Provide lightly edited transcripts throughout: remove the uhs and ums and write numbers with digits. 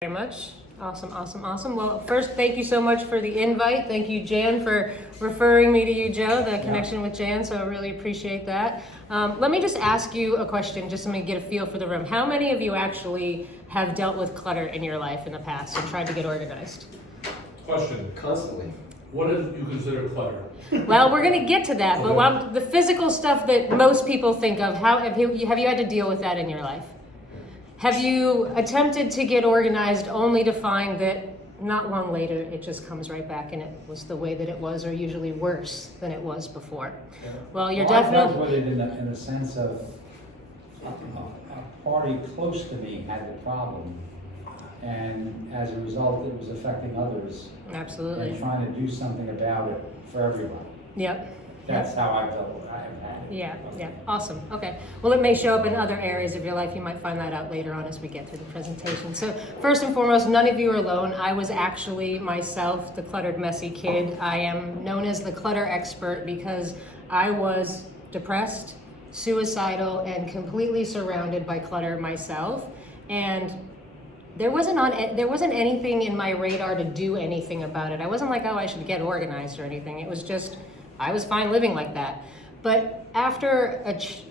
Very much. Awesome, awesome, awesome. Well, first, thank you so much for the invite. Thank you, Jan, for referring me to you, Joe, the connection with Jan, so I really appreciate that. Let me just ask you a question, just to get a feel for the room. How many of you actually have dealt with clutter in your life in the past and tried to get organized? Question. Constantly. What do you consider clutter? Well, we're going to get to that, but the physical stuff that most people think of, have you had to deal with that in your life? Have you attempted to get organized only to find that not long later it just comes right back and it was the way that it was, or usually worse than it was before? Well, you're definitely... I dealt with it in the sense of a party close to me had the problem, and as a result it was affecting others. Absolutely. And trying to do something about it for everybody. Yep. That's how I dealt with it. I have had it. Yeah, awesome. Okay. Well, it may show up in other areas of your life. You might find that out later on as we get through the presentation. So first and foremost, none of you are alone. I was actually myself the cluttered, messy kid. I am known as the clutter expert because I was depressed, suicidal, and completely surrounded by clutter myself. And there wasn't anything in my radar to do anything about it. I wasn't like, oh, I should get organized or anything. It was just, I was fine living like that. But after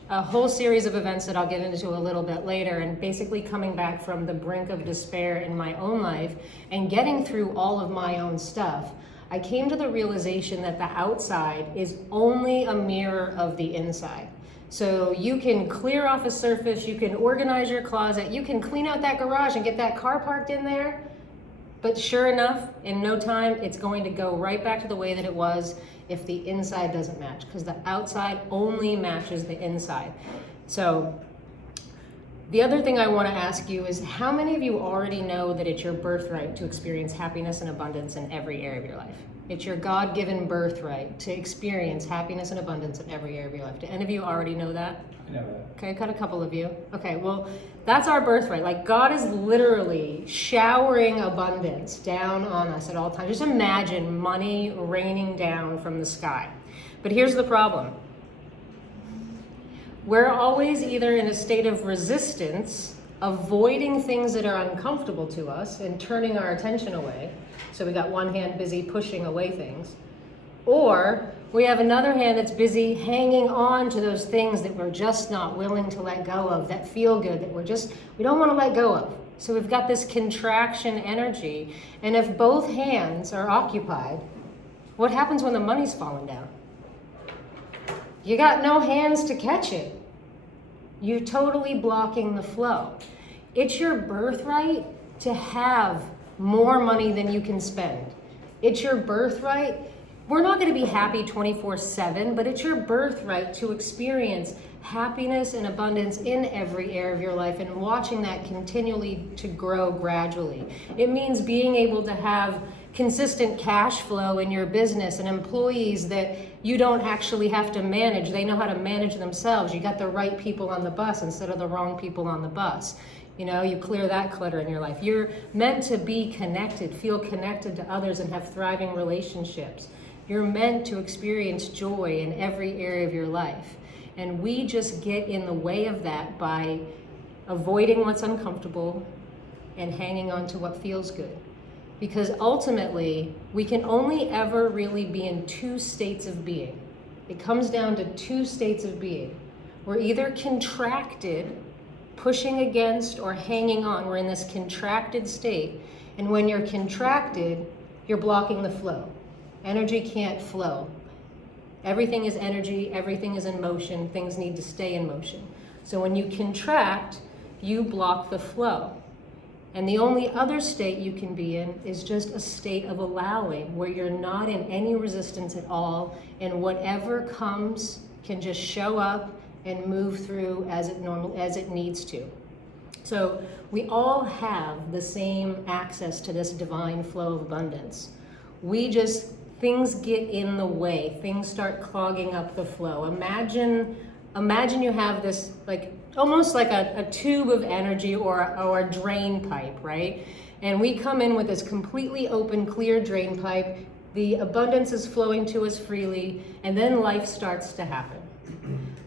a whole series of events that I'll get into a little bit later, and basically coming back from the brink of despair in my own life and getting through all of my own stuff, I came to the realization that the outside is only a mirror of the inside. So you can clear off a surface, you can organize your closet, you can clean out that garage and get that car parked in there, but sure enough, in no time, it's going to go right back to the way that it was if the inside doesn't match, because the outside only matches the inside. So the other thing I want to ask you is, how many of you already know that it's your birthright to experience happiness and abundance in every area of your life? It's your God-given birthright to experience happiness and abundance in every area of your life. Do any of you already know that? I know that. Okay, got a couple of you. Okay, well, that's our birthright. Like, God is literally showering abundance down on us at all times. Just imagine money raining down from the sky. But here's the problem. We're always either in a state of resistance, avoiding things that are uncomfortable to us and turning our attention away. So we got one hand busy pushing away things. Or we have another hand that's busy hanging on to those things that we're just not willing to let go of, that feel good, that we don't want to let go of. So we've got this contraction energy. And if both hands are occupied, what happens when the money's falling down? You got no hands to catch it. You're totally blocking the flow. It's your birthright to have more money than you can spend. It's your birthright. We're not going to be happy 24/7, but it's your birthright to experience happiness and abundance in every area of your life and watching that continually to grow gradually. It means being able to have consistent cash flow in your business and employees that you don't actually have to manage. They know how to manage themselves. You got the right people on the bus instead of the wrong people on the bus. You know, you clear that clutter in your life. You're meant to be connected, feel connected to others, and have thriving relationships. You're meant to experience joy in every area of your life. And we just get in the way of that by avoiding what's uncomfortable and hanging on to what feels good. Because ultimately, we can only ever really be in two states of being. It comes down to two states of being. We're either contracted, pushing against, or hanging on. We're in this contracted state. And when you're contracted, you're blocking the flow. Energy can't flow. Everything is energy, everything is in motion, things need to stay in motion. So when you contract, you block the flow. And the only other state you can be in is just a state of allowing, where you're not in any resistance at all, and whatever comes can just show up and move through as it needs to. So we all have the same access to this divine flow of abundance. Things get in the way. Things start clogging up the flow. Imagine you have this, like, almost like a tube of energy or a drain pipe, right? And we come in with this completely open, clear drain pipe. The abundance is flowing to us freely, and then life starts to happen.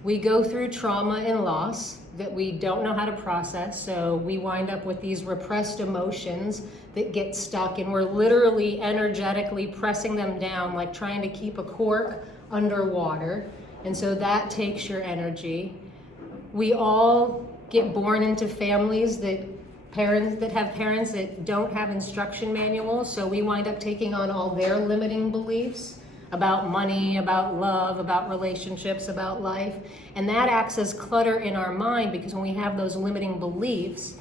We go through trauma and loss that we don't know how to process. So we wind up with these repressed emotions that get stuck, and we're literally energetically pressing them down, like trying to keep a cork underwater. And so that takes your energy. We all get born into families that have parents that don't have instruction manuals, so we wind up taking on all their limiting beliefs about money, about love, about relationships, about life. And that acts as clutter in our mind, because when we have those limiting beliefs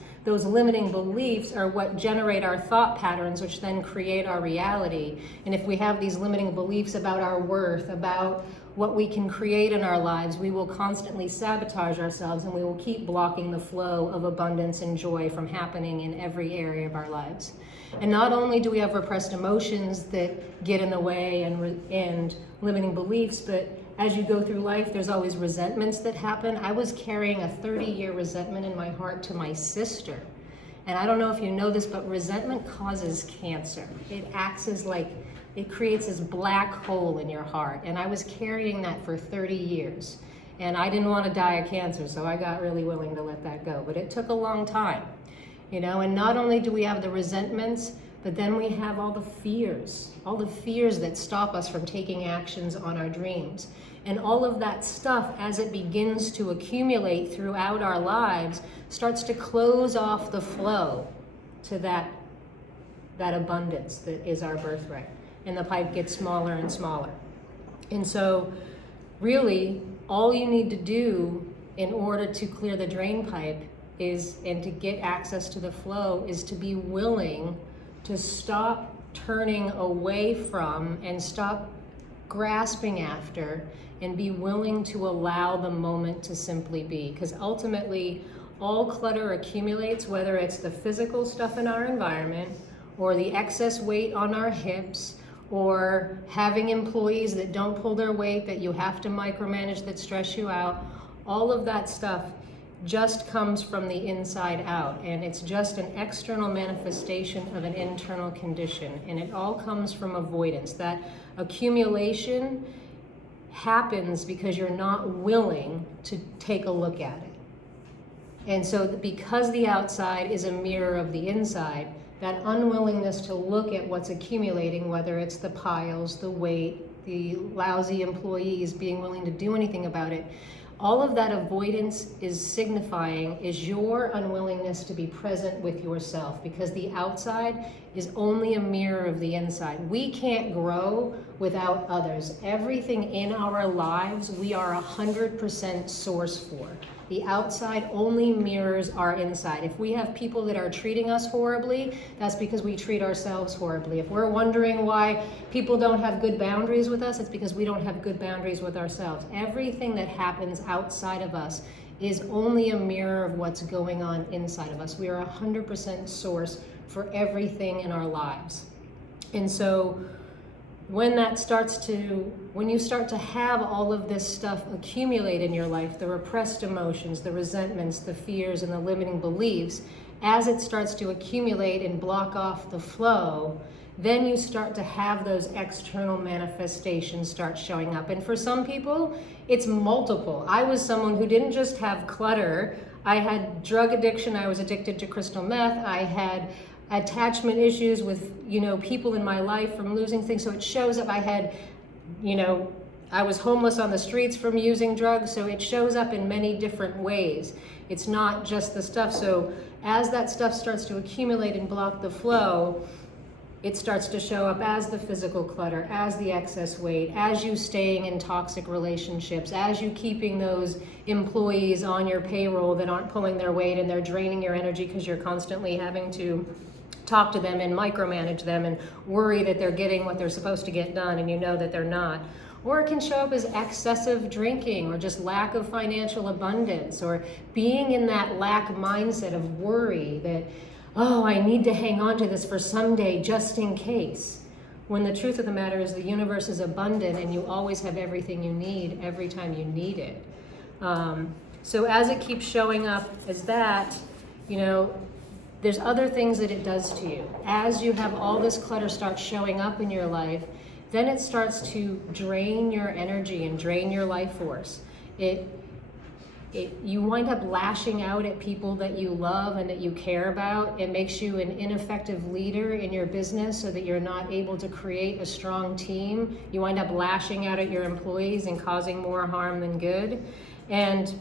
are what generate our thought patterns, which then create our reality. And if we have these limiting beliefs about our worth, about what we can create in our lives, we will constantly sabotage ourselves, and we will keep blocking the flow of abundance and joy from happening in every area of our lives. And not only do we have repressed emotions that get in the way and limiting beliefs, but as you go through life, there's always resentments that happen. I was carrying a 30-year resentment in my heart to my sister. And I don't know if you know this, but resentment causes cancer. It acts as it creates this black hole in your heart. And I was carrying that for 30 years. And I didn't want to die of cancer, so I got really willing to let that go. But it took a long time, and not only do we have the resentments, but then we have all the fears that stop us from taking actions on our dreams. And all of that stuff, as it begins to accumulate throughout our lives, starts to close off the flow to that abundance that is our birthright. And the pipe gets smaller and smaller. And so really, all you need to do in order to clear the drain pipe and to get access to the flow is to be willing to stop turning away from and stop grasping after, and be willing to allow the moment to simply be. Because ultimately, all clutter accumulates, whether it's the physical stuff in our environment, or the excess weight on our hips, or having employees that don't pull their weight, that you have to micromanage, that stress you out. All of that stuff just comes from the inside out, and it's just an external manifestation of an internal condition, and it all comes from avoidance. That accumulation happens because you're not willing to take a look at it. And so because the outside is a mirror of the inside, that unwillingness to look at what's accumulating, whether it's the piles, the weight, the lousy employees, being willing to do anything about it, all of that avoidance is signifying is your unwillingness to be present with yourself, because the outside is only a mirror of the inside. We can't grow without others. Everything in our lives, we are 100% source for. The outside only mirrors our inside. If we have people that are treating us horribly, that's because we treat ourselves horribly. If we're wondering why people don't have good boundaries with us, it's because we don't have good boundaries with ourselves. Everything that happens outside of us is only a mirror of what's going on inside of us. We are 100% source for everything in our lives. And so when you start to have all of this stuff accumulate in your life, the repressed emotions, the resentments, the fears, and the limiting beliefs, as it starts to accumulate and block off the flow, then you start to have those external manifestations start showing up. And for some people, it's multiple. I was someone who didn't just have clutter. I had drug addiction. I was addicted to crystal meth. I had attachment issues with, people in my life from losing things. So it shows up. I was homeless on the streets from using drugs. So it shows up in many different ways. It's not just the stuff. So as that stuff starts to accumulate and block the flow, it starts to show up as the physical clutter, as the excess weight, as you staying in toxic relationships, as you keeping those employees on your payroll that aren't pulling their weight and they're draining your energy because you're constantly having to talk to them and micromanage them and worry that they're getting what they're supposed to get done and you know that they're not. Or it can show up as excessive drinking, or just lack of financial abundance, or being in that lack mindset of worry that, oh, I need to hang on to this for someday just in case. When the truth of the matter is the universe is abundant and you always have everything you need every time you need it. So as it keeps showing up as that, there's other things that it does to you. As you have all this clutter start showing up in your life, then it starts to drain your energy and drain your life force. You wind up lashing out at people that you love and that you care about. It makes you an ineffective leader in your business so that you're not able to create a strong team. You wind up lashing out at your employees and causing more harm than good. And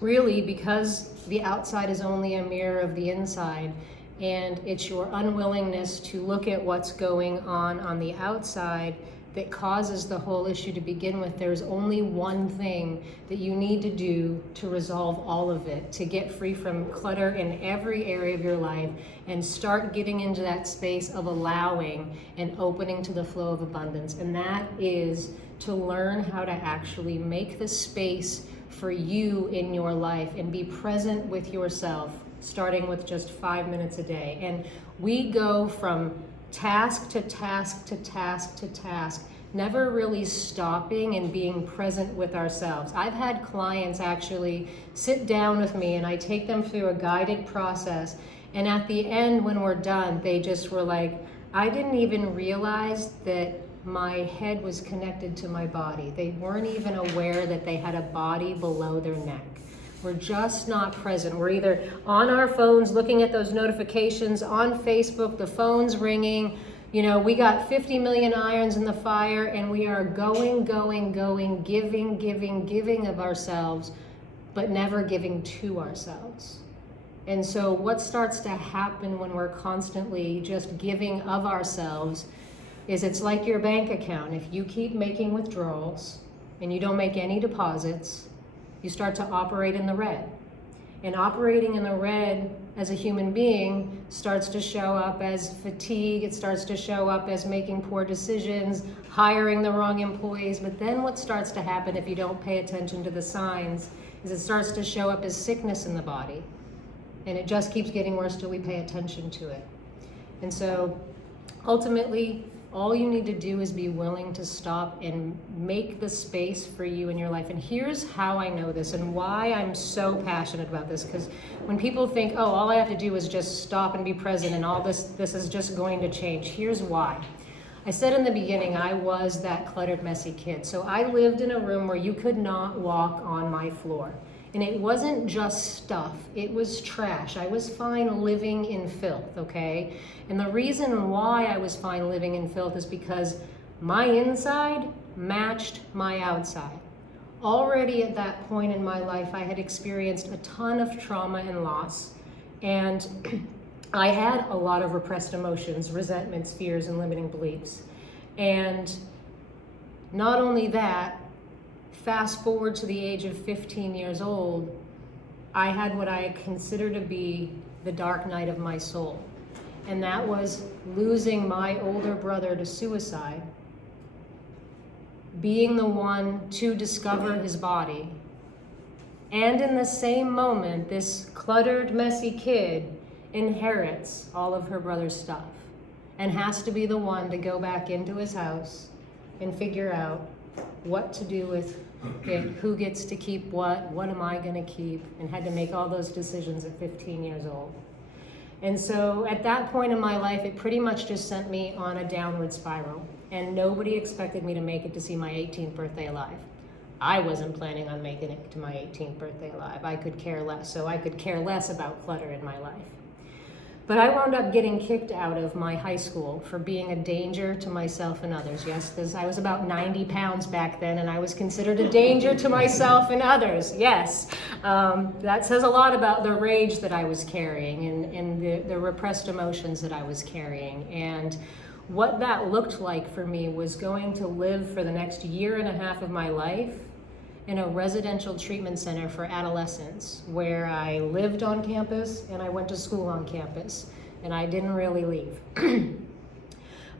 really, because the outside is only a mirror of the inside, and it's your unwillingness to look at what's going on the outside that causes the whole issue to begin with. There's only one thing that you need to do to resolve all of it, to get free from clutter in every area of your life and start getting into that space of allowing and opening to the flow of abundance. And that is to learn how to actually make the space for you in your life and be present with yourself, starting with just 5 minutes a day. And we go from task to task to task to task, never really stopping and being present with ourselves. I've had clients actually sit down with me and I take them through a guided process. And at the end, when we're done, they just were like, I didn't even realize that my head was connected to my body. They weren't even aware that they had a body below their neck. We're just not present. We're either on our phones looking at those notifications, on Facebook, the phone's ringing. You know, we got 50 million irons in the fire and we are going, giving of ourselves, but never giving to ourselves. And so what starts to happen when we're constantly just giving of ourselves is it's like your bank account. If you keep making withdrawals and you don't make any deposits, you start to operate in the red. And operating in the red as a human being starts to show up as fatigue. It starts to show up as making poor decisions, hiring the wrong employees. But then what starts to happen if you don't pay attention to the signs is it starts to show up as sickness in the body. And it just keeps getting worse till we pay attention to it. And so ultimately, all you need to do is be willing to stop and make the space for you in your life. And here's how I know this and why I'm so passionate about this. Because when people think, oh, all I have to do is just stop and be present and all this is just going to change. Here's why. I said in the beginning, I was that cluttered, messy kid. So I lived in a room where you could not walk on my floor. And it wasn't just stuff, it was trash. I was fine living in filth, okay? And the reason why I was fine living in filth is because my inside matched my outside. Already at that point in my life, I had experienced a ton of trauma and loss. And I had a lot of repressed emotions, resentments, fears, and limiting beliefs. And not only that, fast forward to the age of 15 years old, I had what I consider to be the dark night of my soul. And that was losing my older brother to suicide, being the one to discover his body. And in the same moment, this cluttered, messy kid inherits all of her brother's stuff and has to be the one to go back into his house and figure out what to do with it, who gets to keep what am I going to keep, and had to make all those decisions at 15 years old. And so at that point in my life, it pretty much just sent me on a downward spiral, and nobody expected me to make it to see my 18th birthday alive. I wasn't planning on making it to my 18th birthday alive. I could care less, so I could care less about clutter in my life. But I wound up getting kicked out of my high school for being a danger to myself and others. Yes, because I was about 90 pounds back then, and I was considered a danger to myself and others. Yes, that says a lot about the rage that I was carrying and the repressed emotions that I was carrying. And what that looked like for me was going to live for the next year and a half of my life in a residential treatment center for adolescents, where I lived on campus and I went to school on campus, and I didn't really leave.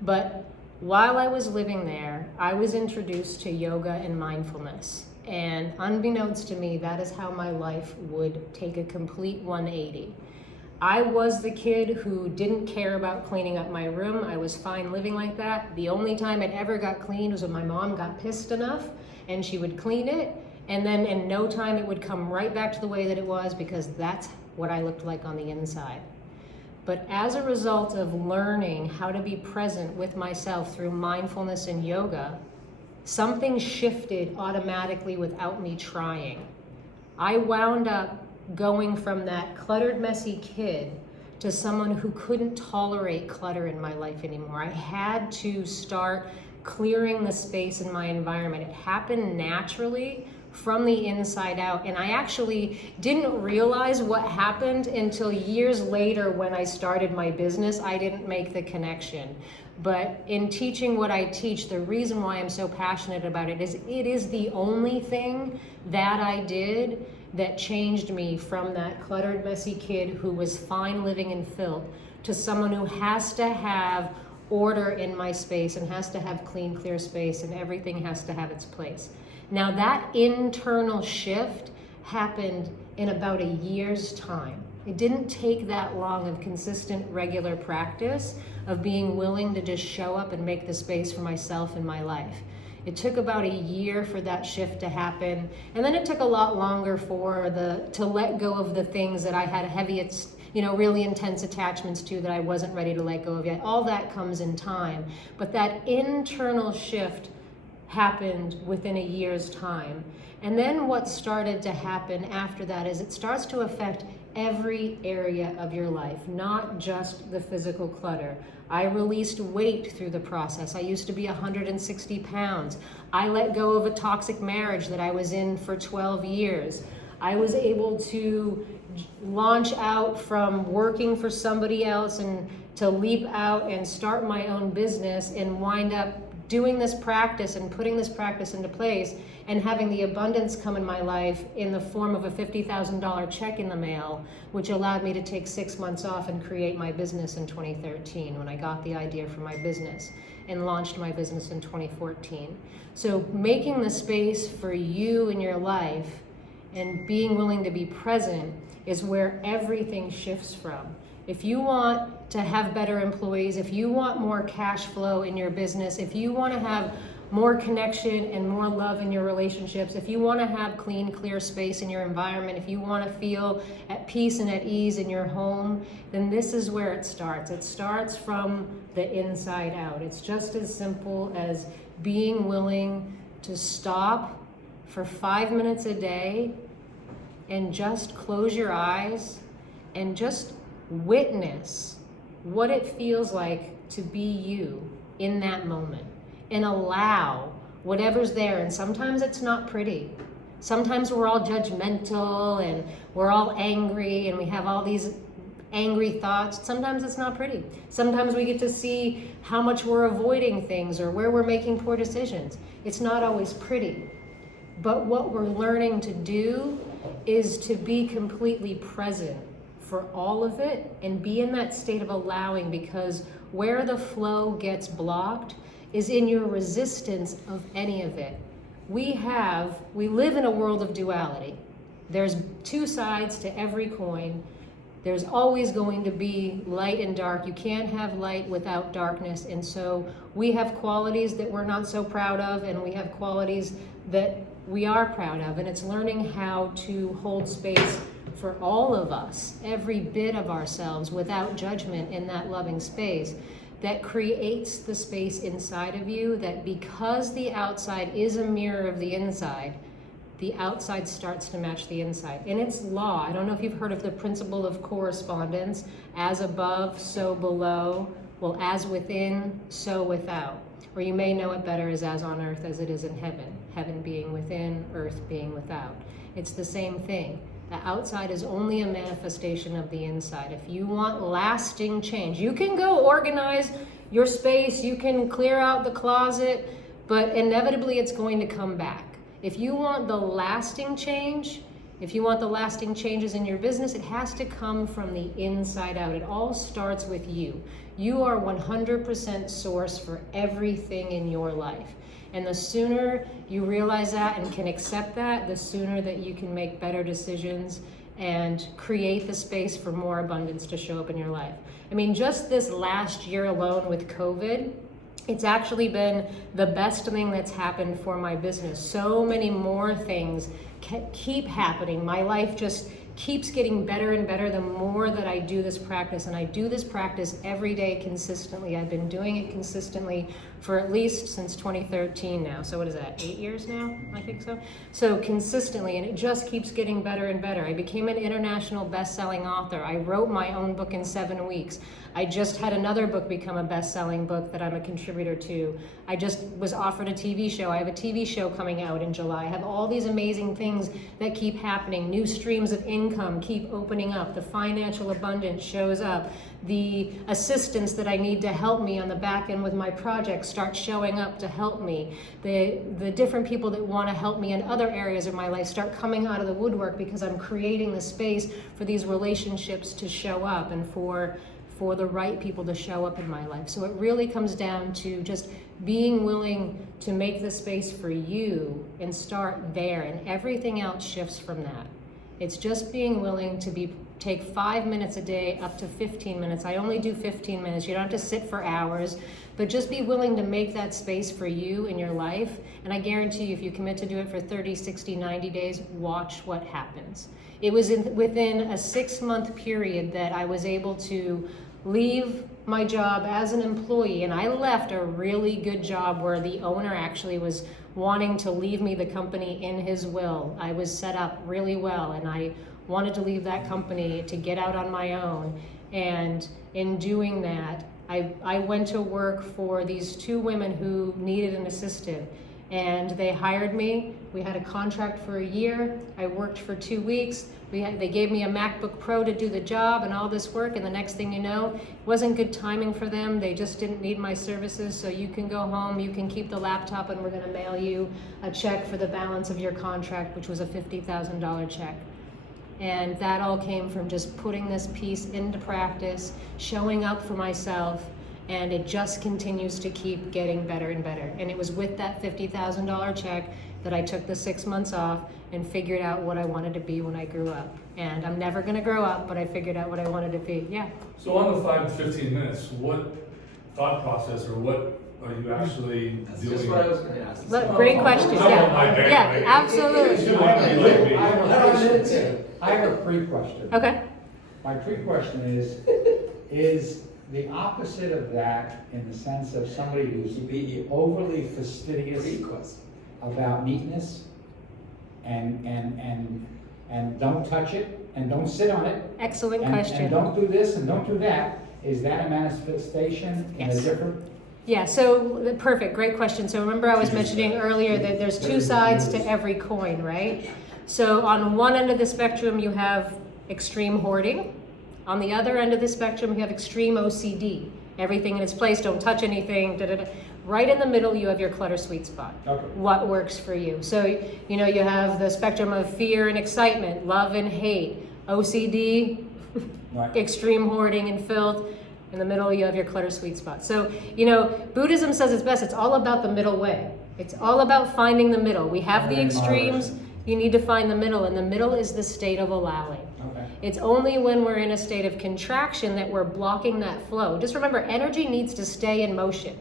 But while I was living there, I was introduced to yoga and mindfulness. And unbeknownst to me, that is how my life would take a complete 180. I was the kid who didn't care about cleaning up my room. I was fine living like that. The only time it ever got cleaned was when my mom got pissed enough and she would clean it, and then in no time it would come right back to the way that it was, because that's what I looked like on the inside. But as a result of learning how to be present with myself through mindfulness and yoga, something shifted automatically without me trying. I wound up going from that cluttered, messy kid to someone who couldn't tolerate clutter in my life anymore. I had to start clearing the space in my environment. It happened naturally from the inside out, and I actually didn't realize what happened until years later when I started my business. I didn't make the connection. But in teaching what I teach, the reason why I'm so passionate about it is the only thing that I did that changed me from that cluttered, messy kid who was fine living in filth to someone who has to have order in my space and has to have clean, clear space, and everything has to have its place. Now that internal shift happened in about a year's time. It didn't take that long of consistent, regular practice of being willing to just show up and make the space for myself in my life. It took about a year for that shift to happen, and then it took a lot longer to let go of the things that I had really intense attachments to that I wasn't ready to let go of yet. All that comes in time, but that internal shift happened within a year's time. And then what started to happen after that is it starts to affect every area of your life, not just the physical clutter. I released weight through the process. I used to be 160 pounds. I let go of a toxic marriage that I was in for 12 years. I was able to launch out from working for somebody else and to leap out and start my own business and wind up doing this practice and putting this practice into place and having the abundance come in my life in the form of a $50,000 check in the mail, which allowed me to take 6 months off and create my business in 2013 when I got the idea for my business and launched my business in 2014. So making the space for you in your life and being willing to be present is where everything shifts from. If you want to have better employees, if you want more cash flow in your business, if you want to have more connection and more love in your relationships, if you want to have clean, clear space in your environment, if you want to feel at peace and at ease in your home, then this is where it starts. It starts from the inside out. It's just as simple as being willing to stop for 5 minutes a day and just close your eyes and just witness what it feels like to be you in that moment and allow whatever's there. And sometimes it's not pretty. Sometimes we're all judgmental and we're all angry and we have all these angry thoughts. Sometimes it's not pretty. Sometimes we get to see how much we're avoiding things or where we're making poor decisions. It's not always pretty. But what we're learning to do is to be completely present for all of it and be in that state of allowing, because where the flow gets blocked is in your resistance of any of it. We live in a world of duality. There's two sides to every coin. There's always going to be light and dark. You can't have light without darkness. And so we have qualities that we're not so proud of, and we have qualities that we are proud of. And it's learning how to hold space for all of us, every bit of ourselves, without judgment in that loving space that creates the space inside of you, that because the outside is a mirror of the inside, the outside starts to match the inside. And it's law. I don't know if you've heard of the principle of correspondence, as above, so below, well, as within, so without. Or you may know it better as on earth as it is in heaven, heaven being within, earth being without. It's the same thing. The outside is only a manifestation of the inside. If you want lasting change, you can go organize your space, you can clear out the closet, but inevitably it's going to come back. If you want the lasting change, if you want the lasting changes in your business, it has to come from the inside out. It all starts with you. You are 100% source for everything in your life. And the sooner you realize that and can accept that, the sooner that you can make better decisions and create the space for more abundance to show up in your life. I mean, just this last year alone with COVID, it's actually been the best thing that's happened for my business. So many more things keep happening. My life just keeps getting better and better the more that I do this practice. And I do this practice every day consistently. I've been doing it consistently for at least since 2013 now. So what is that, 8 years now? I think so. So consistently, and it just keeps getting better and better. I became an international best-selling author. I wrote my own book in 7 weeks. I just had another book become a best-selling book that I'm a contributor to. I just was offered a TV show. I have a TV show coming out in July. I have all these amazing things that keep happening. New streams of income keep opening up. The financial abundance shows up. The assistance that I need to help me on the back end with my projects start showing up to help me. The different people that want to help me in other areas of my life start coming out of the woodwork because I'm creating the space for these relationships to show up and for the right people to show up in my life. So it really comes down to just being willing to make the space for you and start there, and everything else shifts from that. It's just being willing to take 5 minutes a day up to 15 minutes. I only do 15 minutes. You don't have to sit for hours, but just be willing to make that space for you in your life. And I guarantee you, if you commit to do it for 30, 60, 90 days, watch what happens. It was within a 6-month period that I was able to leave my job as an employee, and I left a really good job where the owner actually was wanting to leave me the company in his will. I was set up really well, and I wanted to leave that company to get out on my own. And in doing that, I went to work for these 2 women who needed an assistant, and they hired me. We had a contract for a year. I worked for 2 weeks. They gave me a MacBook Pro to do the job and all this work, and the next thing you know, it wasn't good timing for them. They just didn't need my services, so you can go home, you can keep the laptop, and we're gonna mail you a check for the balance of your contract, which was a $50,000 check. And that all came from just putting this piece into practice, showing up for myself, and it just continues to keep getting better and better. And it was with that $50,000 check that I took the 6 months off and figured out what I wanted to be when I grew up. And I'm never gonna grow up, but I figured out what I wanted to be, yeah. So on the 5 to 15 minutes, what thought process or what are you actually That's doing? just what I was gonna ask. Great question, yeah. Yeah, absolutely. You want to be like me. I have a pre-question. Okay. My pre-question is the opposite of that in the sense of somebody who's overly fastidious about neatness and don't touch it and don't sit on it. Excellent and, question. And don't do this and don't do that. Is that a manifestation in a Yes. different? Yeah, so perfect, great question. So remember I was mentioning earlier that there's 2 sides to every coin, right? So on one end of the spectrum you have extreme hoarding. On the other end of the spectrum you have extreme OCD. Everything in its place, don't touch anything, da da da. Right in the middle you have your clutter sweet spot. Okay. What works for you? So you know, you have the spectrum of fear and excitement, love and hate, OCD, Right. extreme hoarding and filth. In the middle, you have your clutter sweet spot. So, you know, Buddhism says it's best. It's all about the middle way. It's all about finding the middle. We have the extremes. You need to find the middle, and the middle is the state of allowing. Okay. It's only when we're in a state of contraction that we're blocking that flow. Just remember, energy needs to stay in motion.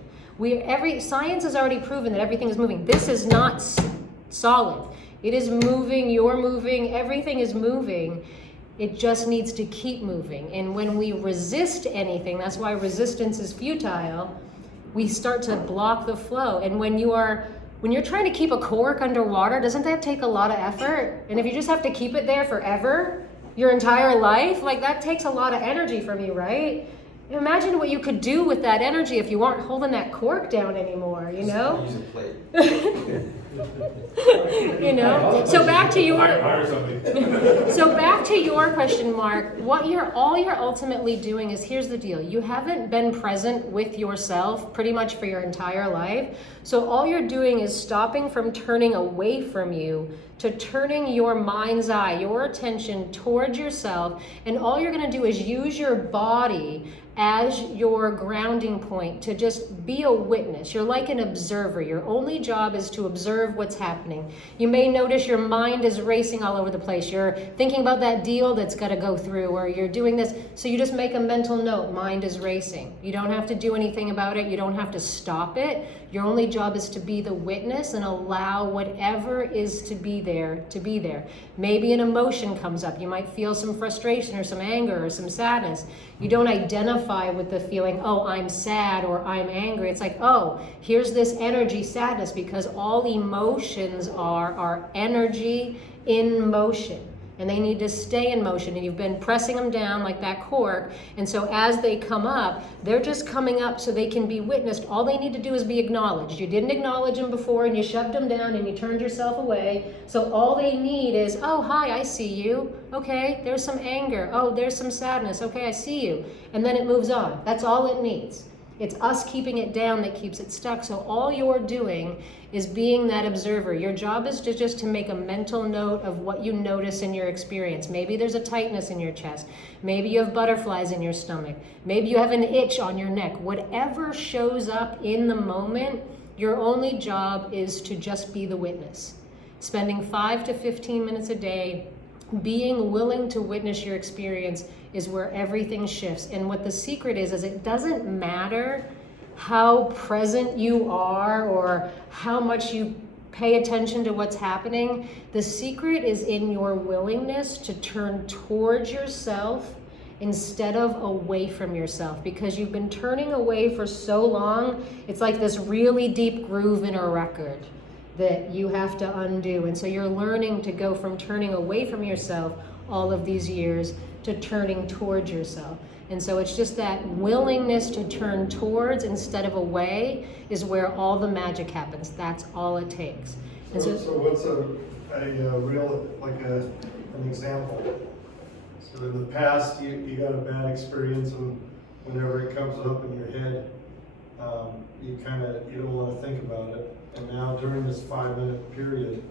Science has already proven that everything is moving. This is not solid. It is moving. You're moving. Everything is moving. It just needs to keep moving. And when we resist anything, that's why resistance is futile, we start to block the flow. And when you're trying to keep a cork underwater, doesn't that take a lot of effort? And if you just have to keep it there forever, your entire life, like that takes a lot of energy from you, right? Imagine what you could do with that energy if you aren't holding that cork down anymore, you know? Use a plate. You know? So back to your Hire somebody. So back to your question, Mark, all you're ultimately doing is, here's the deal. You haven't been present with yourself pretty much for your entire life. So all you're doing is stopping from turning away from you to turning your mind's eye, your attention towards yourself. And all you're going to do is use your body as your grounding point, to just be a witness. You're like an observer. Your only job is to observe what's happening. You may notice your mind is racing all over the place. You're thinking about that deal that's got to go through, or you're doing this. So you just make a mental note, mind is racing. You don't have to do anything about it. You don't have to stop it. Your only job is to be the witness and allow whatever is to be there to be there. Maybe an emotion comes up. You might feel some frustration or some anger or some sadness. You don't identify with the feeling, oh, I'm sad or I'm angry. It's like, oh, here's this energy, sadness, because all emotions are energy in motion. And they need to stay in motion, and you've been pressing them down like that cork, and so as they come up, they're just coming up so they can be witnessed. All they need to do is be acknowledged. You didn't acknowledge them before, and you shoved them down, and you turned yourself away, so all they need is, oh, hi, I see you. Okay, there's some anger. Oh, there's some sadness. Okay, I see you. And then it moves on. That's all it needs. It's us keeping it down that keeps it stuck. So all you're doing is being that observer. Your job is just to make a mental note of what you notice in your experience. Maybe there's a tightness in your chest. Maybe you have butterflies in your stomach. Maybe you have an itch on your neck. Whatever shows up in the moment, your only job is to just be the witness. Spending 5 to 15 minutes a day, being willing to witness your experience is where everything shifts. And what the secret is it doesn't matter how present you are or how much you pay attention to what's happening. The secret is in your willingness to turn towards yourself instead of away from yourself, because you've been turning away for so long. It's like this really deep groove in a record that you have to undo. And so you're learning to go from turning away from yourself all of these years to turning towards yourself. And so it's just that willingness to turn towards instead of away is where all the magic happens. That's all it takes. And So what's a real, like an example? So in the past, you got a bad experience, and whenever it comes up in your head, you don't want to think about it. And now during this 5-minute period,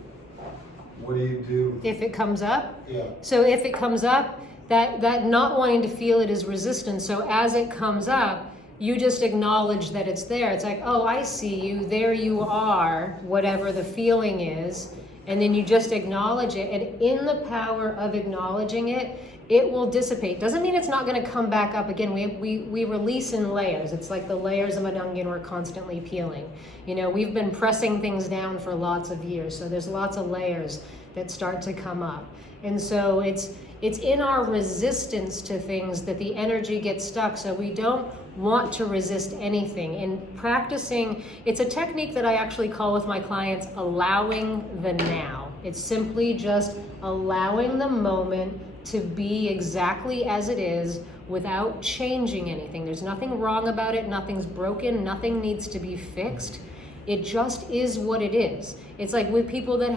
what do you do? if it comes up, Yeah. so if it comes up, that not wanting to feel it is resistance. So as it comes up, you just acknowledge that it's there. It's like, oh, I see you, there you are, whatever the feeling is. And then you just acknowledge it. And in the power of acknowledging it, it will dissipate. Doesn't mean it's not going to come back up again. We release in layers. It's like the layers of an onion we're constantly peeling. You know, we've been pressing things down for lots of years. So there's lots of layers that start to come up. And so it's in our resistance to things that the energy gets stuck. So we don't want to resist anything. In practicing, it's a technique that I actually call with my clients allowing the now. It's simply just allowing the moment to be exactly as it is without changing anything. There's nothing wrong about it, nothing's broken, nothing needs to be fixed. It just is what it is. It's like with people that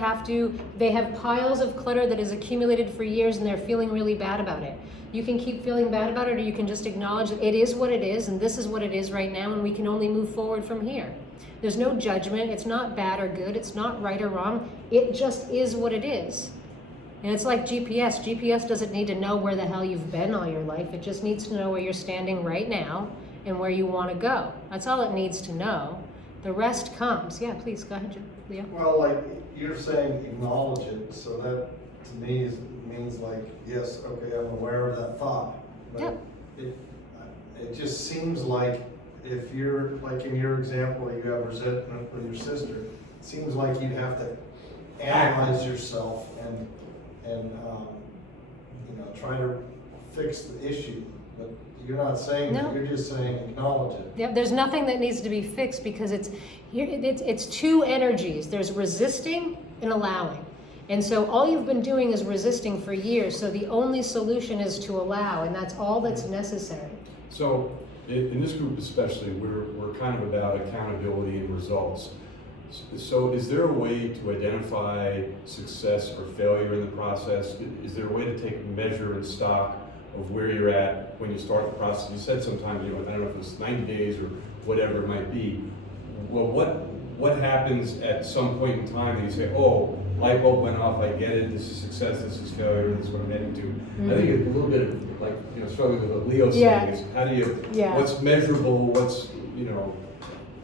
they have piles of clutter that has accumulated for years and they're feeling really bad about it. You can keep feeling bad about it, or you can just acknowledge that it is what it is and this is what it is right now, and we can only move forward from here. There's no judgment. It's not bad or good. It's not right or wrong. It just is what it is. And it's like GPS. GPS doesn't need to know where the hell you've been all your life. It just needs to know where you're standing right now and where you want to go. That's all it needs to know. The rest comes. Yeah, please, go ahead, Jim. Yeah. Well, like you're saying, acknowledge it. So that to me means like, yes, okay, I'm aware of that thought. But Yep. it just seems like if you're, like in your example, you have resentment with your sister, it seems like you'd have to analyze yourself and try to fix the issue. But you're not saying No. that, you're just saying acknowledge it. Yeah, there's nothing that needs to be fixed because it's two energies. There's resisting and allowing. And so all you've been doing is resisting for years. So the only solution is to allow, and that's all that's necessary. So in this group especially, we're kind of about accountability and results. So is there a way to identify success or failure in the process? Is there a way to take measure and stock of where you're at when you start the process? You said sometimes, I don't know if it's 90 days or whatever it might be. Well, what happens at some point in time that you say, oh, light bulb went off, I get it, this is success, this is failure, this is what I'm heading to. I think it's a little bit of like, struggling with what Leo's saying, is how do you, what's measurable, what's,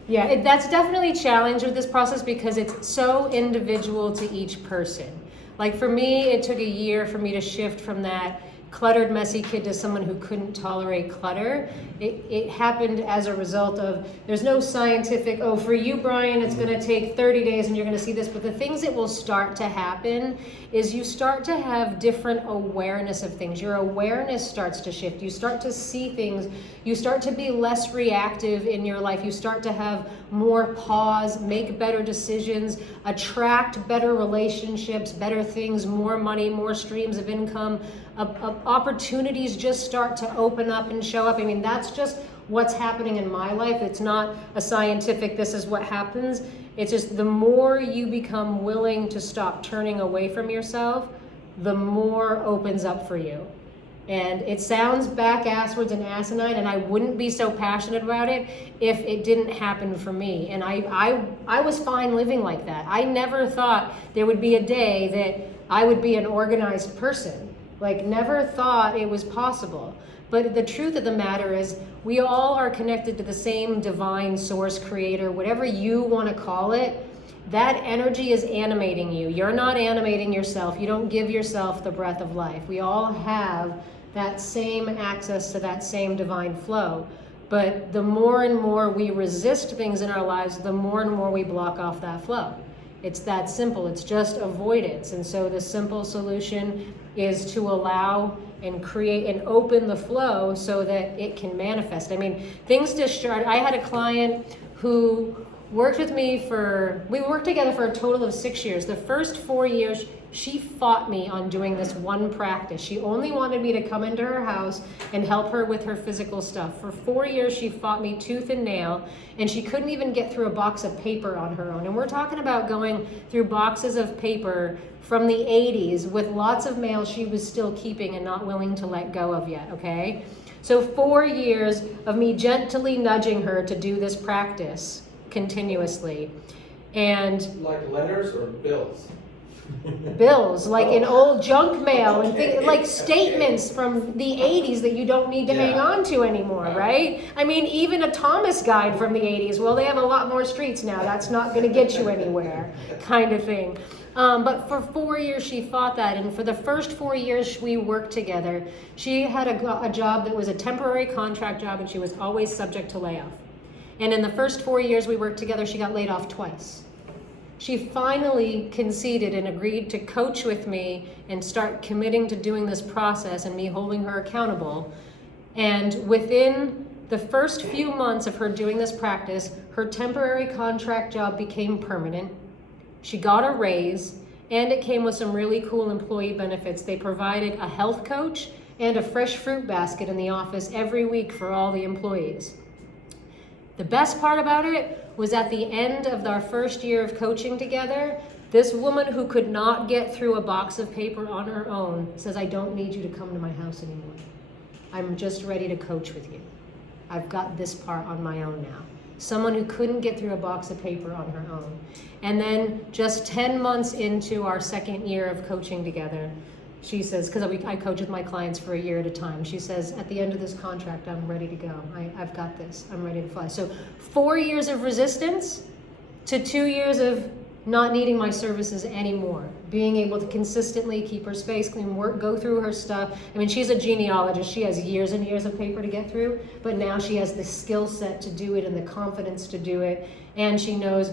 Yeah, that's definitely a challenge with this process because it's so individual to each person. Like for me, it took a year for me to shift from that cluttered, messy kid to someone who couldn't tolerate clutter. It happened as a result of, there's no scientific, oh, for you, Brian, it's gonna take 30 days and you're gonna see this, but the things that will start to happen is you start to have different awareness of things. Your awareness starts to shift. You start to see things. You start to be less reactive in your life. You start to have more pause, make better decisions, attract better relationships, better things, more money, more streams of income. Opportunities just start to open up and show up. I mean, that's just what's happening in my life. It's not a scientific, this is what happens. It's just the more you become willing to stop turning away from yourself, the more opens up for you. And it sounds back-asswards and asinine, and I wouldn't be so passionate about it if it didn't happen for me. And I was fine living like that. I never thought there would be a day that I would be an organized person. Like, never thought it was possible. But the truth of the matter is, we all are connected to the same divine source, creator, whatever you want to call it. That energy is animating you. You're not animating yourself. You don't give yourself the breath of life. We all have that same access to that same divine flow. But the more and more we resist things in our lives, the more and more we block off that flow. It's that simple. It's just avoidance. And so the simple solution is to allow and create and open the flow so that it can manifest. I mean, things just started. I had a client who worked with me we worked together for a total of 6 years. The first 4 years, she fought me on doing this one practice. She only wanted me to come into her house and help her with her physical stuff. For 4 years, she fought me tooth and nail, and she couldn't even get through a box of paper on her own. And we're talking about going through boxes of paper from the 80s with lots of mail she was still keeping and not willing to let go of yet, okay? So 4 years of me gently nudging her to do this practice continuously. And Like letters or bills? bills, like in old junk mail and things, like statements from the 80s that you don't need to hang on to anymore, right? I mean, even a Thomas guide from the 80s, well, they have a lot more streets now. That's not going to get you anywhere, kind of thing. But for 4 years, she fought that. And for the first 4 years we worked together, she had a job that was a temporary contract job, and she was always subject to layoff. And in the first 4 years we worked together, she got laid off twice. She finally conceded and agreed to coach with me and start committing to doing this process and me holding her accountable. And within the first few months of her doing this practice, her temporary contract job became permanent. She got a raise, and it came with some really cool employee benefits. They provided a health coach and a fresh fruit basket in the office every week for all the employees. The best part about it was at the end of our first year of coaching together, this woman who could not get through a box of paper on her own says, I don't need you to come to my house anymore. I'm just ready to coach with you. I've got this part on my own now. Someone who couldn't get through a box of paper on her own. And then just 10 months into our second year of coaching together, she says, because I coach with my clients for a year at a time, she says, at the end of this contract, I'm ready to go. I've got this. I'm ready to fly. So 4 years of resistance to 2 years of not needing my services anymore. Being able to consistently keep her space clean, go through her stuff. I mean, she's a genealogist. She has years and years of paper to get through, but now she has the skill set to do it and the confidence to do it. And she knows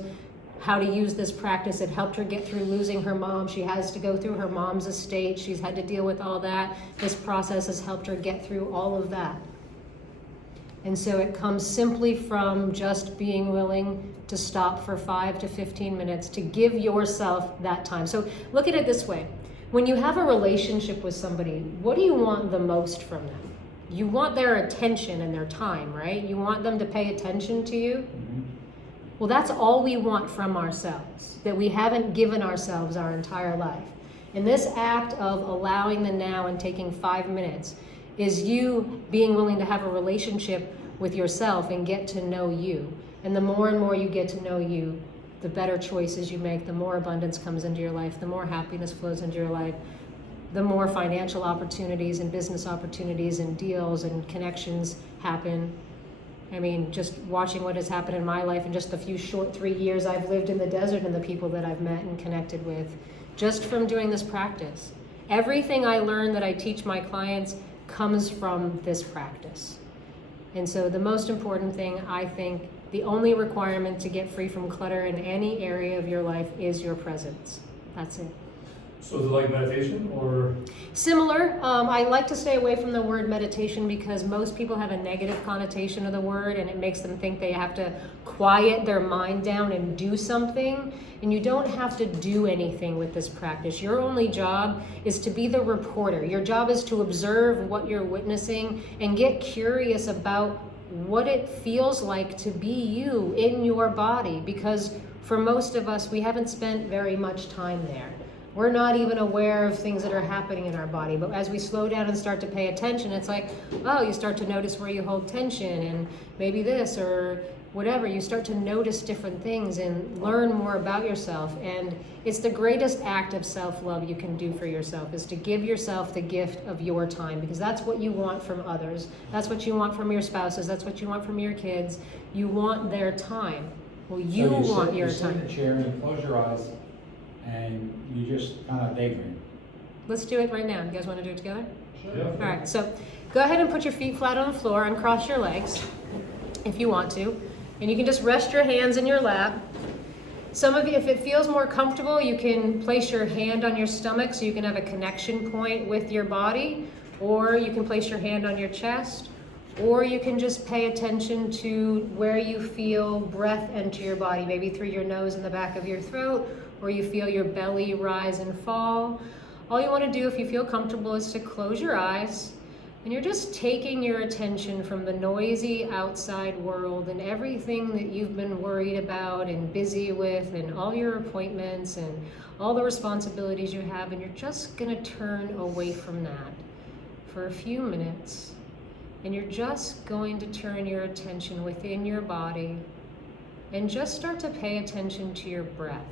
how to use this practice. It helped her get through losing her mom. She has to go through her mom's estate. She's had to deal with all that. This process has helped her get through all of that. And so it comes simply from just being willing to stop for 5 to 15 minutes, to give yourself that time. So look at it this way. When you have a relationship with somebody, what do you want the most from them? You want their attention and their time, right? You want them to pay attention to you. Mm-hmm. Well, that's all we want from ourselves, that we haven't given ourselves our entire life. And this act of allowing the now and taking 5 minutes is you being willing to have a relationship with yourself and get to know you. And the more and more you get to know you, the better choices you make, the more abundance comes into your life, the more happiness flows into your life, the more financial opportunities and business opportunities and deals and connections happen. I mean, just watching what has happened in my life in just the few short 3 years I've lived in the desert and the people that I've met and connected with, just from doing this practice. Everything I learn that I teach my clients comes from this practice. And so the most important thing, I think, the only requirement to get free from clutter in any area of your life is your presence. That's it. So is it like meditation or? Similar. I like to stay away from the word meditation because most people have a negative connotation of the word, and it makes them think they have to quiet their mind down and do something. And you don't have to do anything with this practice. Your only job is to be the reporter. Your job is to observe what you're witnessing and get curious about what it feels like to be you in your body, because for most of us, we haven't spent very much time there. We're not even aware of things that are happening in our body. But as we slow down and start to pay attention, it's like, oh, you start to notice where you hold tension and maybe this or whatever. You start to notice different things and learn more about yourself. And it's the greatest act of self-love you can do for yourself, is to give yourself the gift of your time, because that's what you want from others. That's what you want from your spouses. That's what you want from your kids. You want their time. Well, you want your You sit time. in the chair and you close your eyes and you just kind of daydream. Let's do it right now. You guys want to do it together? Yeah. All right, so go ahead and put your feet flat on the floor, uncross your legs if you want to. And you can just rest your hands in your lap. Some of you, if it feels more comfortable, you can place your hand on your stomach so you can have a connection point with your body, or you can place your hand on your chest, or you can just pay attention to where you feel breath enter your body, maybe through your nose and the back of your throat, or you feel your belly rise and fall. All you want to do, if you feel comfortable, is to close your eyes, and you're just taking your attention from the noisy outside world and everything that you've been worried about and busy with and all your appointments and all the responsibilities you have, and you're just going to turn away from that for a few minutes. And you're just going to turn your attention within your body and just start to pay attention to your breath.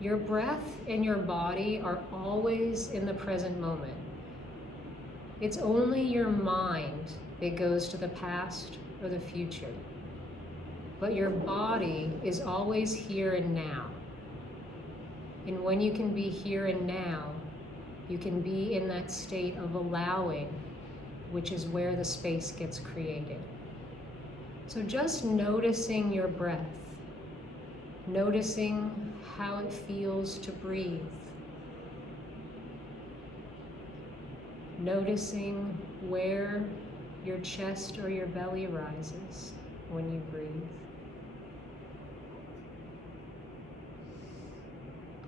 Your breath and your body are always in the present moment. It's only your mind that goes to the past or the future. But your body is always here and now. And when you can be here and now, you can be in that state of allowing, which is where the space gets created. So just noticing your breath, noticing how it feels to breathe, noticing where your chest or your belly rises when you breathe.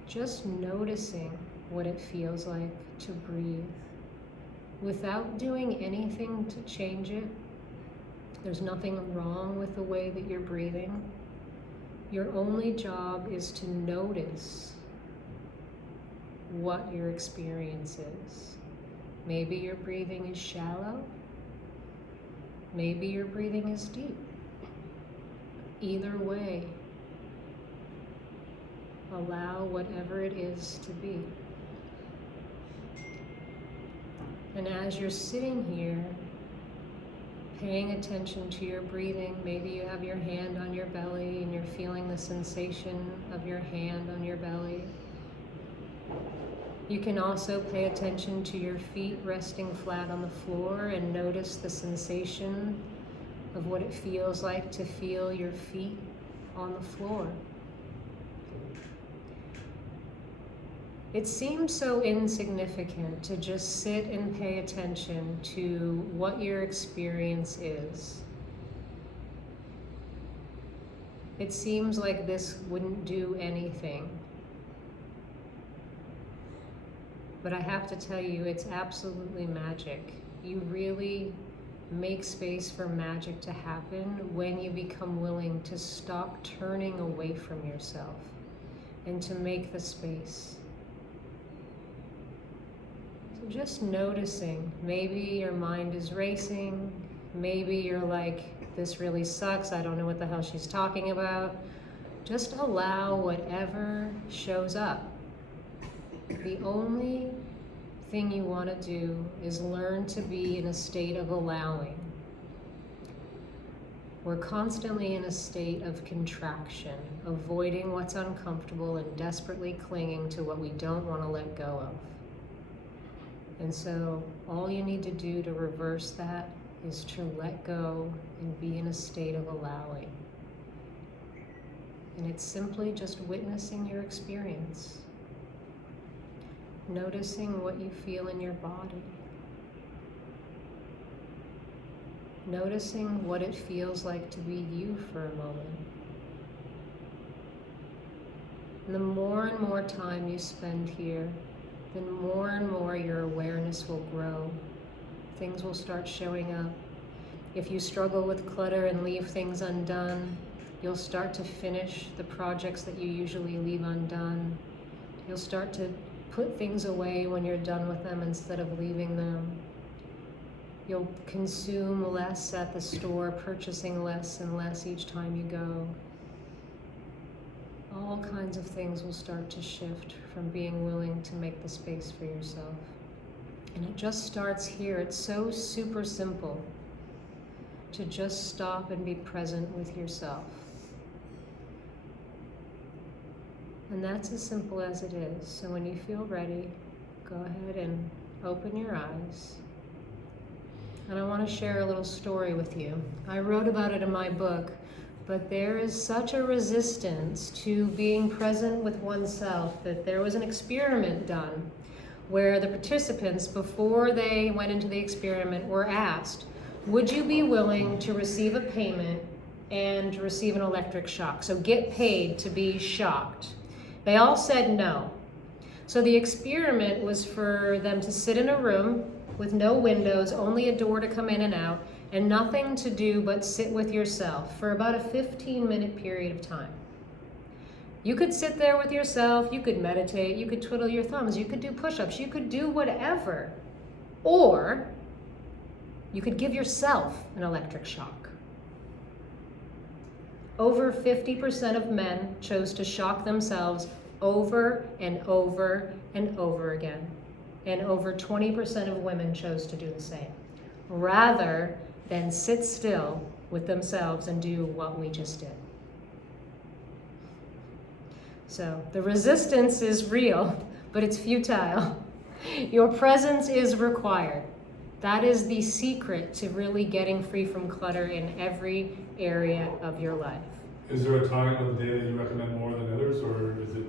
Just noticing what it feels like to breathe without doing anything to change it. There's nothing wrong with the way that you're breathing. Your only job is to notice what your experience is. Maybe your breathing is shallow. Maybe your breathing is deep. Either way, allow whatever it is to be. And as you're sitting here, paying attention to your breathing, maybe you have your hand on your belly and you're feeling the sensation of your hand on your belly. You can also pay attention to your feet resting flat on the floor and notice the sensation of what it feels like to feel your feet on the floor. It seems so insignificant to just sit and pay attention to what your experience is. It seems like this wouldn't do anything. But I have to tell you, it's absolutely magic. You really make space for magic to happen when you become willing to stop turning away from yourself and to make the space. So just noticing, maybe your mind is racing, maybe you're like, this really sucks, I don't know what the hell she's talking about. Just allow whatever shows up. The only thing you want to do is learn to be in a state of allowing. We're constantly in a state of contraction, avoiding what's uncomfortable and desperately clinging to what we don't want to let go of. And so all you need to do to reverse that is to let go and be in a state of allowing. And it's simply just witnessing your experience. Noticing what you feel in your body. Noticing what it feels like to be you for a moment. And the more and more time you spend here, then more and more your awareness will grow. Things will start showing up. If you struggle with clutter and leave things undone, you'll start to finish the projects that you usually leave undone. You'll start to put things away when you're done with them instead of leaving them. You'll consume less at the store, purchasing less and less each time you go. All kinds of things will start to shift from being willing to make the space for yourself. And it just starts here. It's so super simple to just stop and be present with yourself. And that's as simple as it is. So when you feel ready, go ahead and open your eyes. And I want to share a little story with you. I wrote about it in my book, but there is such a resistance to being present with oneself that there was an experiment done where the participants, before they went into the experiment, were asked, would you be willing to receive a payment and receive an electric shock? So get paid to be shocked. They all said no. So the experiment was for them to sit in a room with no windows, only a door to come in and out, and nothing to do but sit with yourself for about a 15-minute period of time. You could sit there with yourself, you could meditate, you could twiddle your thumbs, you could do push-ups, you could do whatever. Or you could give yourself an electric shock. Over 50% of men chose to shock themselves over and over and over again. And over 20% of women chose to do the same, rather than sit still with themselves and do what we just did. So the resistance is real, but it's futile. Your presence is required. That is the secret to really getting free from clutter in every area of your life. Is there a time of the day that you recommend more than others, or is it?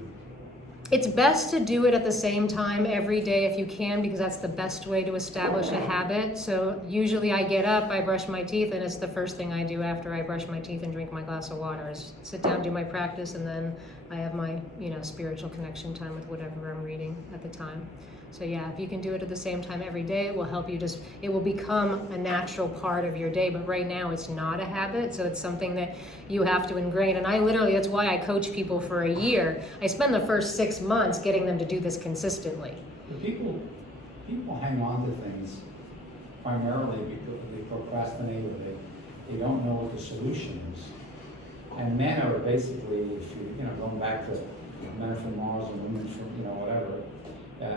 It's best to do it at the same time every day if you can, because that's the best way to establish a habit. So usually I get up, I brush my teeth, and it's the first thing I do after I brush my teeth and drink my glass of water is sit down, do my practice, and then I have my, spiritual connection time with whatever I'm reading at the time. So yeah, if you can do it at the same time every day, it will help you it will become a natural part of your day. But right now it's not a habit, so it's something that you have to ingrain. And that's why I coach people for a year. I spend the first 6 months getting them to do this consistently. The people hang on to things primarily because they procrastinate or they don't know what the solution is. And men are basically, if going back to men are from Mars and women from, whatever,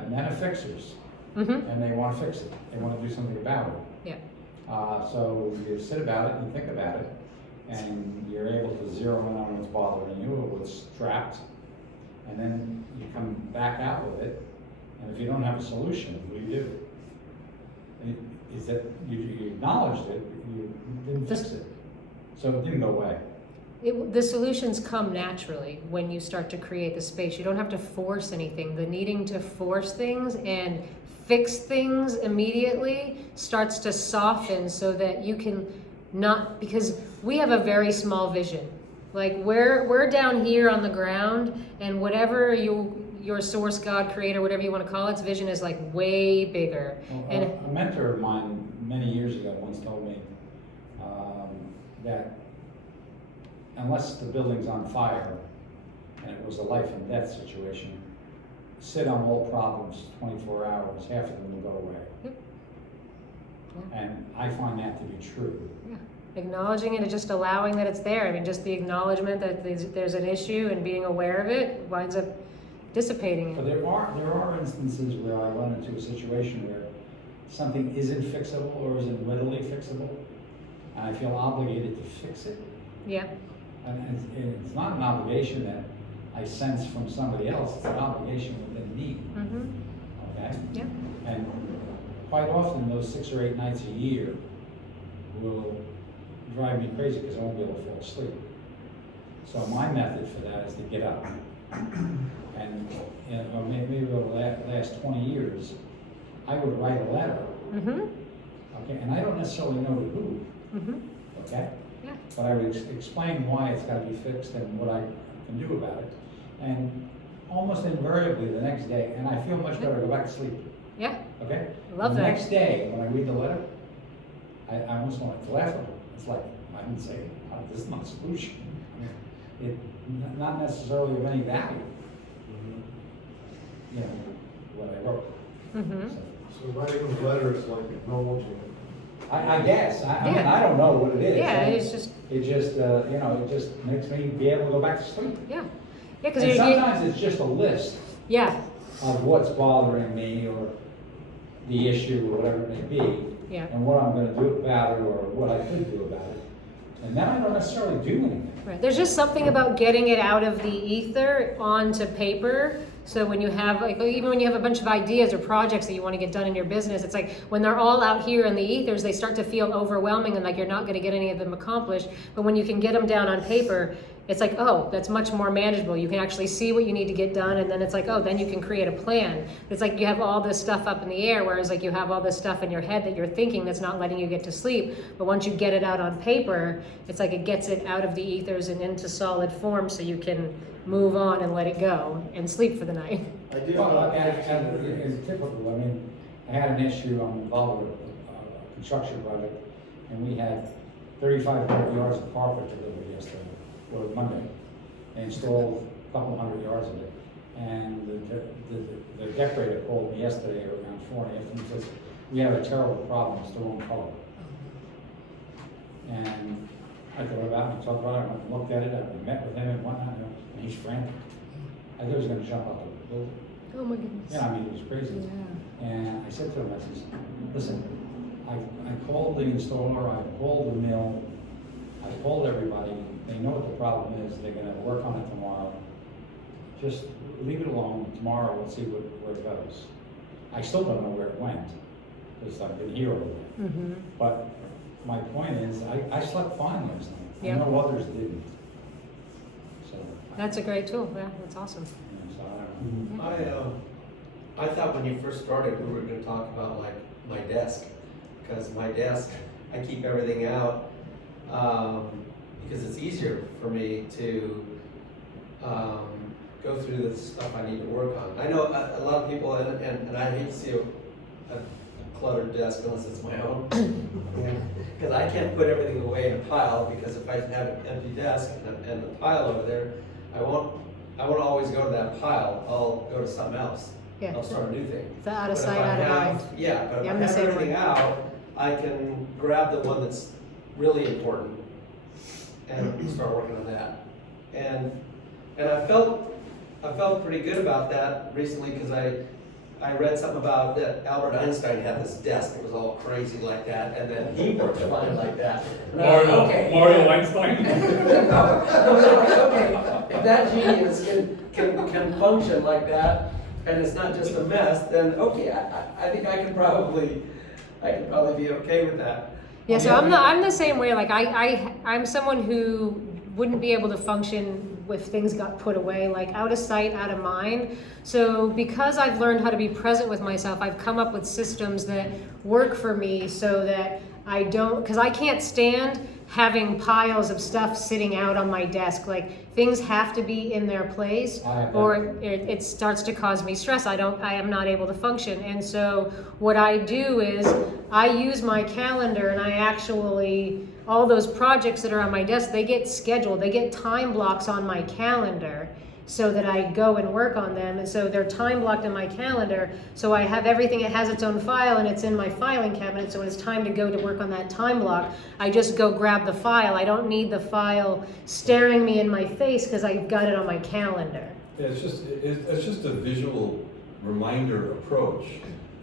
men are fixers. Mm-hmm. And they want to fix it. They want to do something about it. Yeah. So you sit about it and you think about it, and you're able to zero in on what's bothering you or what's trapped, and then you come back out with it. And if you don't have a solution, what do? Is that you acknowledged it, you didn't fix it, so it didn't go away. The solutions come naturally when you start to create the space. You don't have to force anything. The needing to force things and fix things immediately starts to soften so that you can not, because we have a very small vision. Like we're down here on the ground, and whatever your source, God, creator, whatever you want to call its vision is like way bigger. Well, and a mentor of mine many years ago once told me that unless the building's on fire and it was a life and death situation, sit on all problems 24 hours, half of them will go away. Yep. Yeah. And I find that to be true. Yeah. Acknowledging it and just allowing that it's there. I mean, just the acknowledgement that there's an issue and being aware of it winds up dissipating But it. there are instances where I run into a situation where something isn't fixable or isn't readily fixable, and I feel obligated to fix it. Yeah. And it's not an obligation that I sense from somebody else, it's an obligation within me, Mm-hmm. okay? Yeah. And quite often, those 6 or 8 nights a year will drive me crazy because I won't be able to fall asleep. So my method for that is to get up. And or maybe over the last 20 years, I would write a letter, Mm-hmm. okay? And I don't necessarily know to who, Mm-hmm. okay? Yeah. But I would explain why it's gotta be fixed and what I can do about it. And almost invariably the next day, and I feel much better, go back to sleep, Yeah. okay? Love The that. next day, when I read the letter, I almost want to laugh at it. It's like, I didn't say, this is not a solution. It, not necessarily of any value, you know, what I wrote. Mm-hmm. So writing the letter is like acknowledging it. I guess, I mean, Yeah. I don't know what it is. Yeah, it's just, It just, you know, it just makes me be able to go back to sleep. yeah. Yeah, because And you sometimes it's just a list yeah. of what's bothering me or the issue or whatever it may be. Yeah. And what I'm gonna do about it or what I could do about it. And then I don't necessarily do anything. Right. There's just something about getting it out of the ether onto paper. So when you have, like, even when you have a bunch of ideas or projects that you want to get done in your business, it's like when they're all out here in the ethers, they start to feel overwhelming and like you're not going to get any of them accomplished. But when you can get them down on paper, it's like, oh, that's much more manageable. You can actually see what you need to get done, and then it's like, oh, then you can create a plan. It's like you have all this stuff up in the air, whereas like you have all this stuff in your head that you're thinking that's not letting you get to sleep. But once you get it out on paper, it's like it gets it out of the ethers and into solid form, so you can move on and let it go and sleep for the night. I do Well, about and 15 minutes. it's typical, I mean, I had an issue, I'm involved with a construction project, and we had 3,500 yards of carpet delivered yesterday, or Monday. They installed a couple hundred yards of it. And the decorator called me yesterday around 4 in the afternoon and says, we have a terrible problem, it's the wrong color. And I thought about it, and talked about it, I went and looked at it, I met with him and whatnot, you know, and he's frantic. I thought he was gonna jump out the building. Oh my goodness. Yeah, I mean, it was crazy. Yeah. And I said to him, I said, listen, I called the installer, I called the mill, I called everybody, they know what the problem is, they're gonna work on it tomorrow. Just leave it alone, tomorrow we'll see where it goes. I still don't know where it went, because I've been here all day. Mm-hmm. But my point is, I slept fine last night. Yeah. I know others didn't. So, That's a great tool. Yeah, that's awesome. you know, so I don't know. I thought when you first started, we were gonna talk about like my desk, because my desk, I keep everything out, because it's easier for me to, go through the stuff I need to work on. I know a lot of people, and I hate to see a cluttered desk unless it's my own. Because I can't put everything away in a pile, because if I have an empty desk and a pile over there, I won't always go to that pile, I'll go to something else. Yeah. I'll start a new thing. It's out of But if sight, I out of have- mind. Yeah, but if Yeah, I I'm the have same everything way. out, I can grab the one that's really important and start working on that. And I felt pretty good about that recently, because I read something about that Albert Einstein had this desk that was all crazy like that, and then he worked fine like that. And I was like, okay, Mario yeah. Einstein? Okay, if that genius can function like that, and it's not just a mess, then okay, I think I can probably be okay with that. Yeah, so I'm the same way. Like I'm someone who wouldn't be able to function if things got put away, like out of sight, out of mind. So because I've learned how to be present with myself, I've come up with systems that work for me so that I don't, because I can't stand having piles of stuff sitting out on my desk. Like things have to be in their place, or it starts to cause me stress. I am not able to function. And so what I do is I use my calendar, and I actually, all those projects that are on my desk, they get scheduled, they get time blocks on my calendar. so that I go and work on them, and so they're time blocked in my calendar, so I have everything, it has its own file and it's in my filing cabinet, so when it's time to go to work on that time block, I just go grab the file. I don't need the file staring me in my face because I've got it on my calendar. Yeah, it's just a visual reminder approach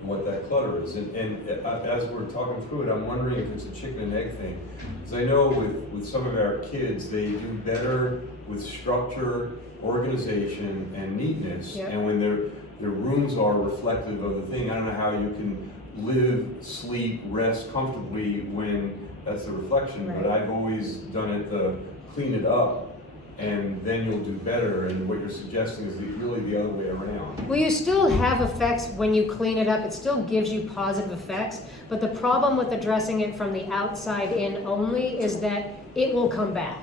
on what that clutter is. And as we're talking through it, I'm wondering if it's a chicken and egg thing. Because I know with some of our kids, they do better with structure, organization, and neatness. Yeah. And when their rooms are reflective of the thing, I don't know how you can live, sleep, rest comfortably when that's the reflection. Right. But I've always done it to clean it up, and then you'll do better. And what you're suggesting is really the other way around. Well, you still have effects when you clean it up. It still gives you positive effects. But the problem with addressing it from the outside in only is that it will come back.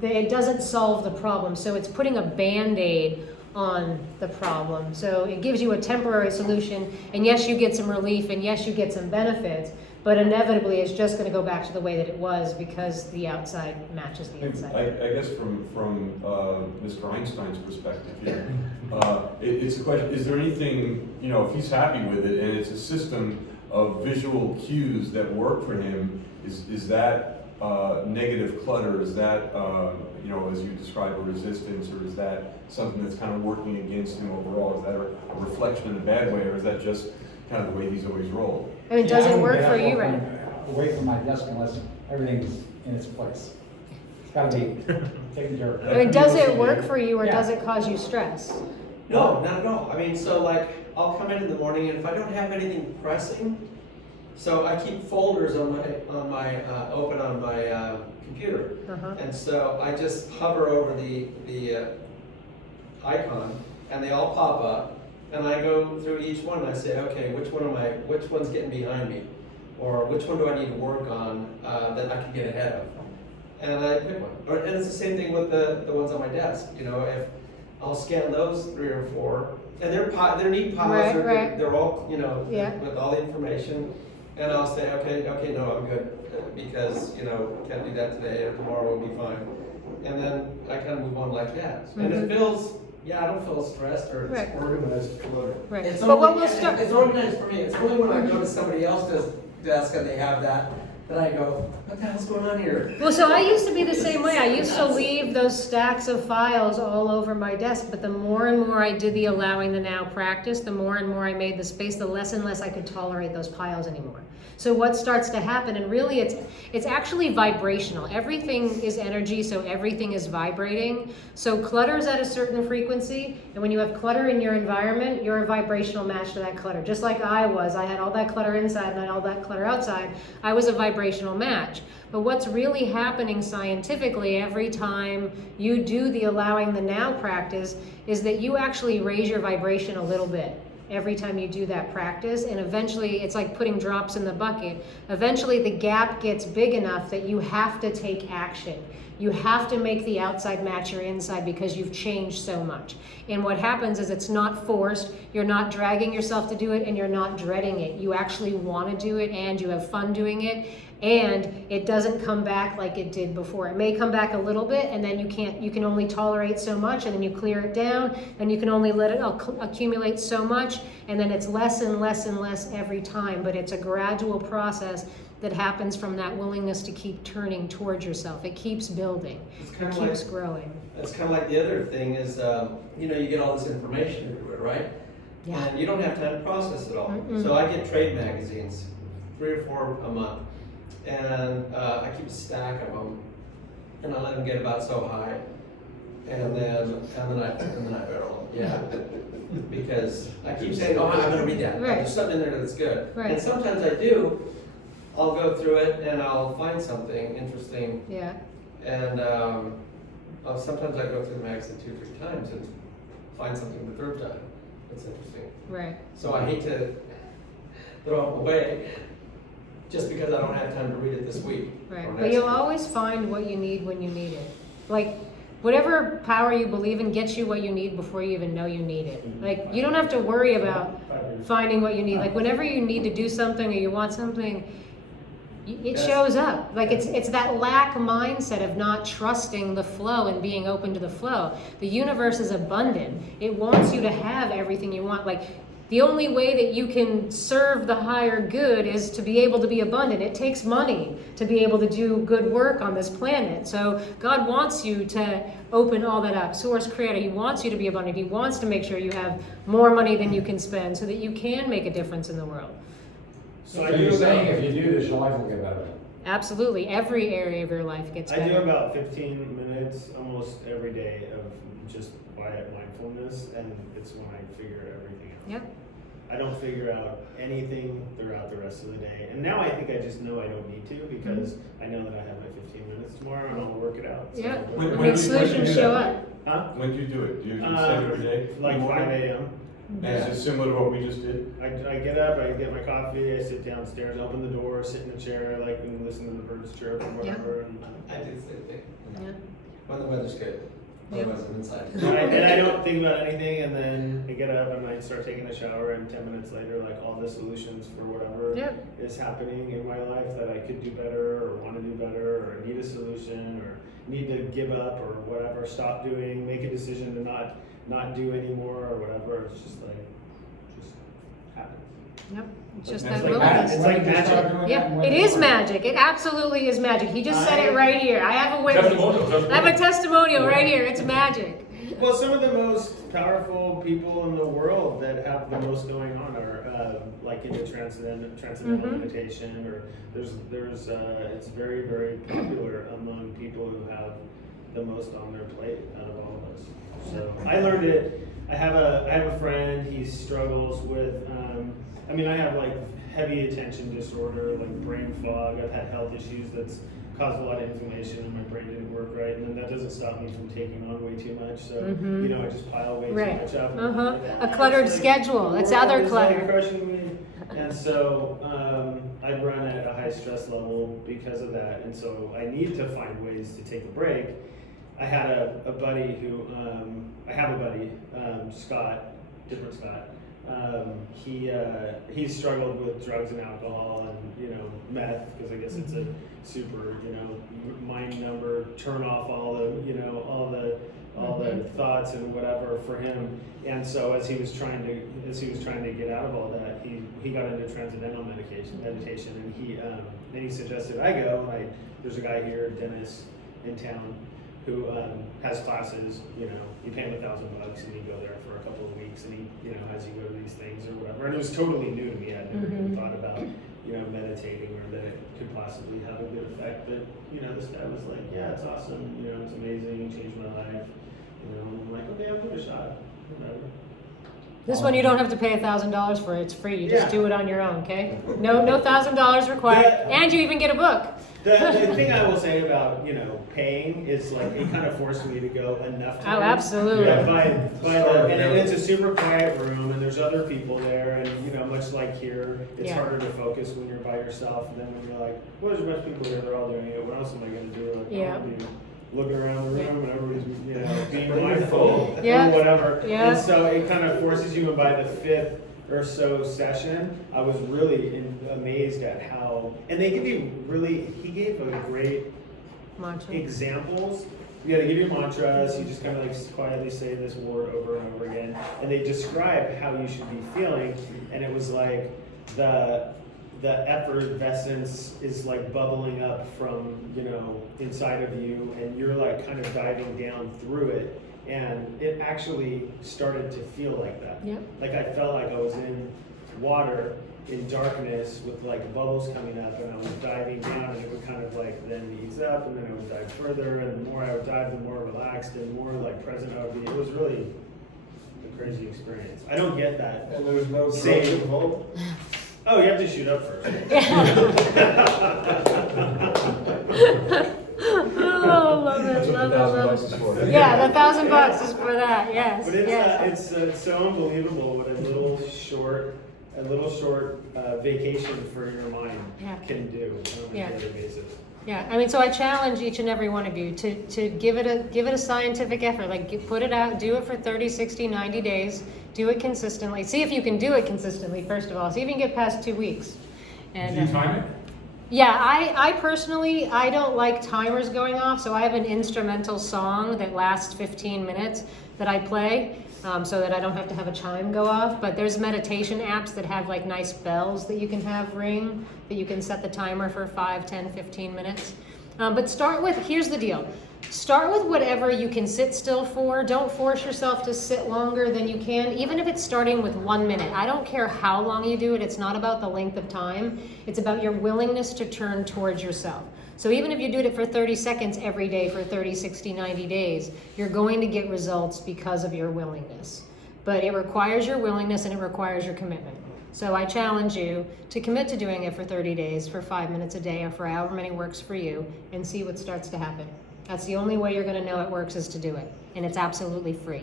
It doesn't solve the problem. So it's putting a Band-Aid on the problem. So it gives you a temporary solution. And yes, you get some relief, and yes, you get some benefits. But inevitably, it's just going to go back to the way that it was because the outside matches the inside. I guess from Mr. Einstein's perspective here, it's a question, is there anything, if he's happy with it and it's a system of visual cues that work for him, is that negative clutter, is that, as you describe, a resistance, or is that something that's kind of working against him overall? Is that a reflection in a bad way, or is that just kind of the way he's always rolled? I mean, does it work for you, right? right? Away from my desk unless everything's in its place. It's gotta be taken care of. I mean, does it work for you, or Yeah. does it cause you stress? No, not at all. I mean, so like, I'll come in the morning, and if I don't have anything pressing, so I keep folders open on my computer. Uh-huh. And so I just hover over the icon, and they all pop up, and I go through each one and I say, okay, which one's getting behind me, or which one do I need to work on that I can get ahead of, and I pick one. And it's the same thing with the ones on my desk. If I'll scan those 3 or 4, and they're neat piles. Right. They're all Yeah. with all the information, and I'll say, okay, no, I'm good, because can't do that today, or tomorrow will be fine, and then I kind of move on like that, and it feels. Yeah, I don't feel stressed or Right. Organized clutter. Right. It's But what only- will start? It's organized for me. It's only when I go to somebody else's desk and they have that I go, what the hell's going on here? Well, so I used to be the same way. I used to leave those stacks of files all over my desk, but the more and more I did the allowing the now practice, the more and more I made the space, the less and less I could tolerate those piles anymore. So what starts to happen, and really it's actually vibrational. Everything is energy, so everything is vibrating. So clutter's at a certain frequency, and when you have clutter in your environment, you're a vibrational match to that clutter. Just like I was. I had all that clutter inside and I had all that clutter outside. I was a vibrational match. But what's really happening scientifically every time you do the allowing the now practice is that you actually raise your vibration a little bit every time you do that practice, and eventually it's like putting drops in the bucket. Eventually the gap gets big enough that you have to take action. You have to make the outside match your inside because you've changed so much. And what happens is it's not forced, you're not dragging yourself to do it, and you're not dreading it. You actually want to do it, and you have fun doing it, and it doesn't come back like it did before. It may come back a little bit, and then you can only tolerate so much, and then you clear it down, and you can only let it accumulate so much, and then it's less and less and less every time. But it's a gradual process that happens from that willingness to keep turning towards yourself. It keeps building, it keeps growing. It's kind of like the other thing is, you get all this information everywhere, right? Yeah. And you don't have time to process it all. Mm-mm. So I get trade magazines, 3 or 4 a month, and I keep a stack of them, and I let them get about so high, and then I barrel them. Yeah. Because I keep saying, oh, I'm gonna read that. Right. There's something in there that's good. Right. And sometimes I do. I'll go through it and I'll find something interesting. Yeah. And sometimes I go through the magazine 2 or 3 times and find something the 3rd time that's interesting. Right. So I hate to throw them away just because I don't have time to read it this week. Right. or But next you'll week. always find what you need when you need it. Like, whatever power you believe in gets you what you need before you even know you need it. Like, you don't have to worry about finding what you need. Like, whenever you need to do something or you want something, It shows up. Like it's that lack mindset of not trusting the flow and being open to the flow. The universe is abundant. It wants you to have everything you want. Like the only way that you can serve the higher good is to be able to be abundant. It takes money to be able to do good work on this planet. So God wants you to open all that up. Source Creator, He wants you to be abundant. He wants to make sure you have more money than you can spend so that you can make a difference in the world. So you're saying if you do this, your life will get better? Absolutely. Every area of your life gets I better. do about 15 minutes almost every day of just quiet mindfulness, and it's when I figure everything out. Yep. I don't figure out anything throughout the rest of the day. And now I think I just know I don't need to, because I know that I have my 15 minutes tomorrow and I'll work it out. So, Yeah. When I do mean, you solutions do show that? up. Huh? When do you do it? Do you set it every day? Like 5 a.m. And is it similar to what we just did? I get up, I get my coffee, I sit downstairs, open the door, sit in a chair, like, and listen to the birds chirp or whatever. And I do the same thing. Yeah. When the weather's good. Yep. Otherwise I'm inside. and I don't think about anything, and then I get up and I start taking a shower, and 10 minutes later, like, all the solutions for whatever Yep. is happening in my life that I could do better or want to do better or need a solution or need to give up or whatever, stop doing, make a decision to not do anymore or whatever. It's just like, just happens. Yep. It's just It's that like willingness. It's like magic. Yeah, it is magic. It absolutely is magic. He just said it right here. I have a witness. Testimonial. I have a testimonial right here. It's magic. Well, some of the most powerful people in the world that have the most going on are like into transcendental Mhm. meditation, or there's it's very, very popular among people who have the most on their plate out of all of us. So I learned it. I have a friend. He struggles with. I have like heavy attention disorder, like brain fog. I've had health issues that's caused a lot of inflammation, and my brain didn't work right. And then that doesn't stop me from taking on way too much. So Mhm. I just pile way Right. too much up. Uh-huh. And A cluttered it's like, schedule. That's the world other is, clutter. like, crushing me. And so I run at a high stress level because of that. And so I need to find ways to take a break. I had a buddy who I have a buddy, Scott, different Scott. He struggled with drugs and alcohol and meth, because I guess it's a super mind number, turn off all the thoughts and whatever for him. And so as he was trying to get out of all that, he got into transcendental meditation, and he suggested I go. And there's a guy here, Dennis, in town, who has classes. You pay him $1,000 and you go there for a couple of weeks, and he has you go to these things or whatever. And it was totally new to me. I'd never even thought about meditating, or that it could possibly have a good effect. But this guy was like, yeah, it's awesome. It's amazing. It changed my life. I'm like, okay, I'll give it a shot. Whatever. This one you don't have to pay $1,000 for. It's free. You just Yeah. do it on your own, okay? No $1,000 required. And you even get a book. The thing I will say about paying is, like, it kind of forced me to go enough times. Oh, absolutely. Yeah, and it's a super quiet room, and there's other people there, and much like here, it's Yeah. harder to focus when you're by yourself. And then when you're like, well, there's a bunch of people here, they're all doing it. What else am I going to do? Like, Yeah. I'll be looking around the room, and everybody's being mindful Yeah. or whatever. Yeah. And so it kind of forces you. And by the fifth or so session, I was really amazed at how, and they give you he gave a great Mantra. examples. You gotta give your mantras, you just kind of like quietly say this word over and over again, and they describe how you should be feeling, and it was like the effervescence is like bubbling up from inside of you, and you're like kind of diving down through it, and it actually started to feel like that. Yep. Like I felt like I was in water in darkness with like bubbles coming up, and I was diving down, and it would kind of like then ease up, and then I would dive further, and the more I would dive, the more relaxed and more like present I would be. It was really a crazy experience. I don't get that. And there's no drugs Same. involved? Oh, you have to shoot up first. Oh, love That's it, what love the it, $1,000 love is it. for. Yeah, the $1,000 is for that. Yes. But Yes. it's so unbelievable what a little short vacation for your mind Yeah. can do on a Yeah. daily basis. Yeah, I mean, so I challenge each and every one of you to give it a scientific effort. Like, put it out, do it for 30, 60, 90 days. Do it consistently. See if you can do it consistently, first of all. See if you can get past 2 weeks. Do And you time it? Yeah, I personally, I don't like timers going off, so I have an instrumental song that lasts 15 minutes that I play, so that I don't have to have a chime go off. But there's meditation apps that have like nice bells that you can have ring, that you can set the timer for 5, 10, 15 minutes. But start with, here's the deal. Start with whatever you can sit still for. Don't force yourself to sit longer than you can, even if it's starting with 1 minute. I don't care how long you do it. It's not about the length of time. It's about your willingness to turn towards yourself. So even if you do it for 30 seconds every day for 30, 60, 90 days, you're going to get results because of your willingness. But it requires your willingness and it requires your commitment. So I challenge you to commit to doing it for 30 days, for 5 minutes a day, or for however many works for you, and see what starts to happen. That's the only way you're going to know it works, is to do it. And it's absolutely free.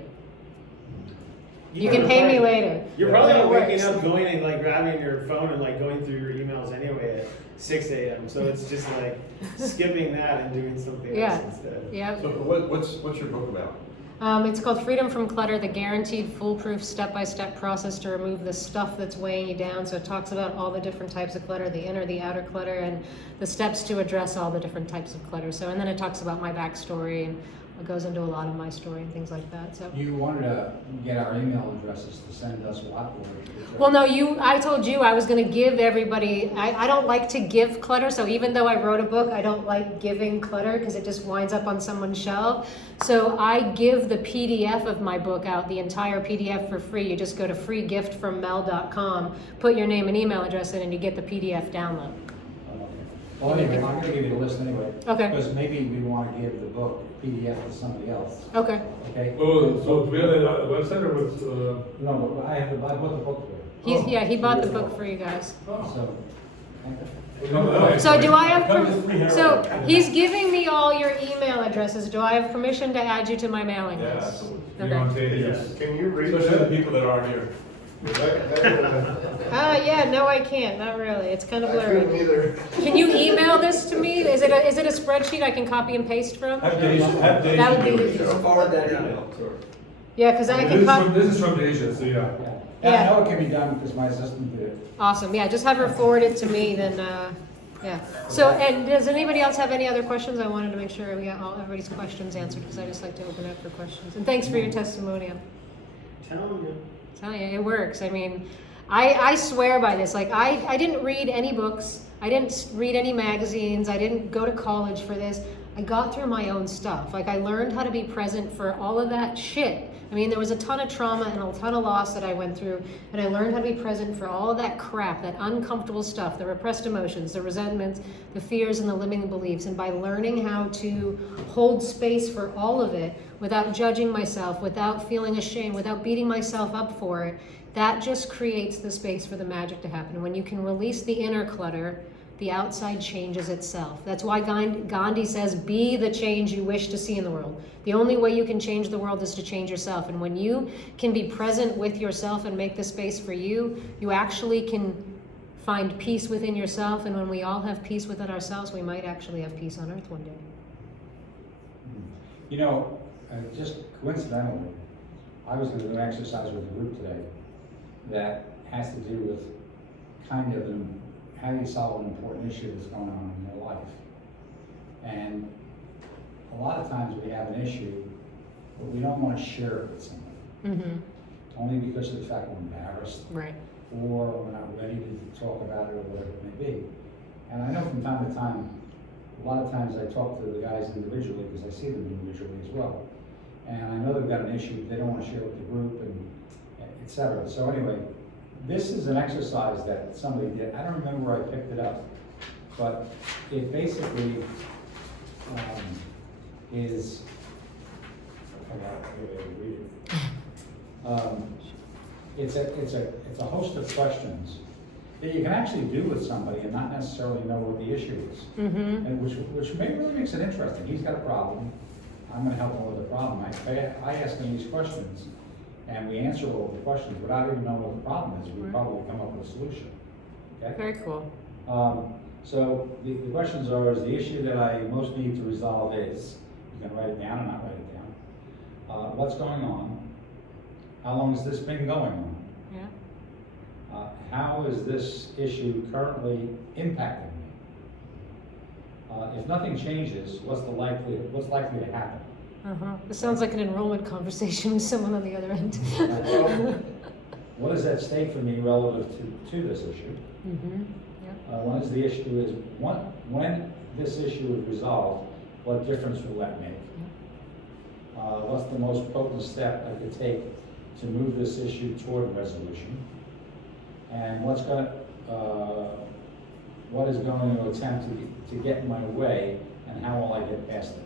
You can pay me later. You're probably It not waking works. up, going and like grabbing your phone and like going through your emails anyway at 6 a.m. So it's just like skipping that and doing something Yeah. else instead. Yeah. So what's your book about? It's called Freedom from Clutter, the guaranteed foolproof step-by-step process to remove the stuff that's weighing you down. So it talks about all the different types of clutter, the inner, the outer clutter, and the steps to address all the different types of clutter. So, and then it talks about my backstory, and it goes into a lot of my story and things like that. So. You wanted to get our email addresses to send us what? Well, no, I told you I was going to give everybody, I don't like to give clutter. So even though I wrote a book, I don't like giving clutter because it just winds up on someone's shelf. So I give the PDF of my book out, the entire PDF for free. You just go to freegiftfrommel.com, put your name and email address in, and you get the PDF download. Well, anyway, I'm going to give you the list anyway. Okay. Because maybe we want to give the book PDF to somebody else. Okay. Okay? Oh, so do we have a website or what's, No, but I bought the book for you. He bought the book for you guys. So, So do I have, so he's giving me all your email addresses. Do I have permission to add you to my mailing yeah, list? absolutely. Okay. You're on tape. Can you read Especially the that? people that aren't here. Yeah, no, I can't, not really. It's kind of I couldn't blurry. either. Can you email this to me? Is it a spreadsheet I can copy and paste from? Have Deja That would be do it. easy. So forward that email to her. Yeah, because I can copy. This is from Asia, so yeah. yeah. And I know it can be done because my assistant did it. Awesome, yeah, just have her forward it to me, then, yeah. So, and does anybody else have any other questions? I wanted to make sure we got everybody's questions answered, because I just like to open up for questions. And thanks for your testimonial. Telling you. Tell you, it works. I mean, I swear by this. Like, I didn't read any books. I didn't read any magazines. I didn't go to college for this. I got through my own stuff. Like, I learned how to be present for all of that shit. I mean, there was a ton of trauma and a ton of loss that I went through, and I learned how to be present for all of that crap, that uncomfortable stuff, the repressed emotions, the resentments, the fears, and the limiting beliefs. And by learning how to hold space for all of it without judging myself, without feeling ashamed, without beating myself up for it, that just creates the space for the magic to happen. When you can release the inner clutter, the outside changes itself. That's why Gandhi says, be the change you wish to see in the world. The only way you can change the world is to change yourself. And when you can be present with yourself and make the space for you, you actually can find peace within yourself. And when we all have peace within ourselves, we might actually have peace on earth one day. You know, just coincidentally, I was going to do an exercise with the group today that has to do with kind of how you solve an important issue that's going on in your life. And a lot of times we have an issue, but we don't want to share it with somebody. Mm-hmm. Only because of the fact we're embarrassed, Right. or we're not ready to talk about it, or whatever it may be. And I know from time to time, a lot of times I talk to the guys individually because I see them individually as well. And I know they've got an issue they don't want to share with the group, and et cetera. So anyway, this is an exercise that somebody did. I don't remember where I picked it up, but it basically is. It's a host of questions that you can actually do with somebody and not necessarily know what the issue is, Mm-hmm. and which really makes it interesting. He's got a problem. I'm going to help him with the problem. I ask him these questions, and we answer all the questions without even knowing what the problem is. We probably come up with a solution. Okay. Very cool. So the questions are: is the issue that I most need to resolve is? You can write it down or not write it down. What's going on? How long has this been going on? Yeah. How is this issue currently impacting me? If nothing changes, what's likely to happen? Uh-huh. This sounds like an enrollment conversation with someone on the other end. What is at stake for me relative to this issue? Mm-hmm. Yeah. One is the issue is, when this issue is resolved, what difference will that make? What's the most potent step I could take to move this issue toward resolution? And what is going to attempt to get in my way, and how will I get past it?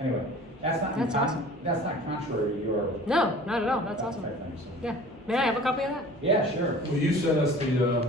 Anyway, that's awesome. That's not contrary to your. No, not at all. That's awesome. I think so. Yeah. May I have a copy of that? Yeah, sure. Will you send us the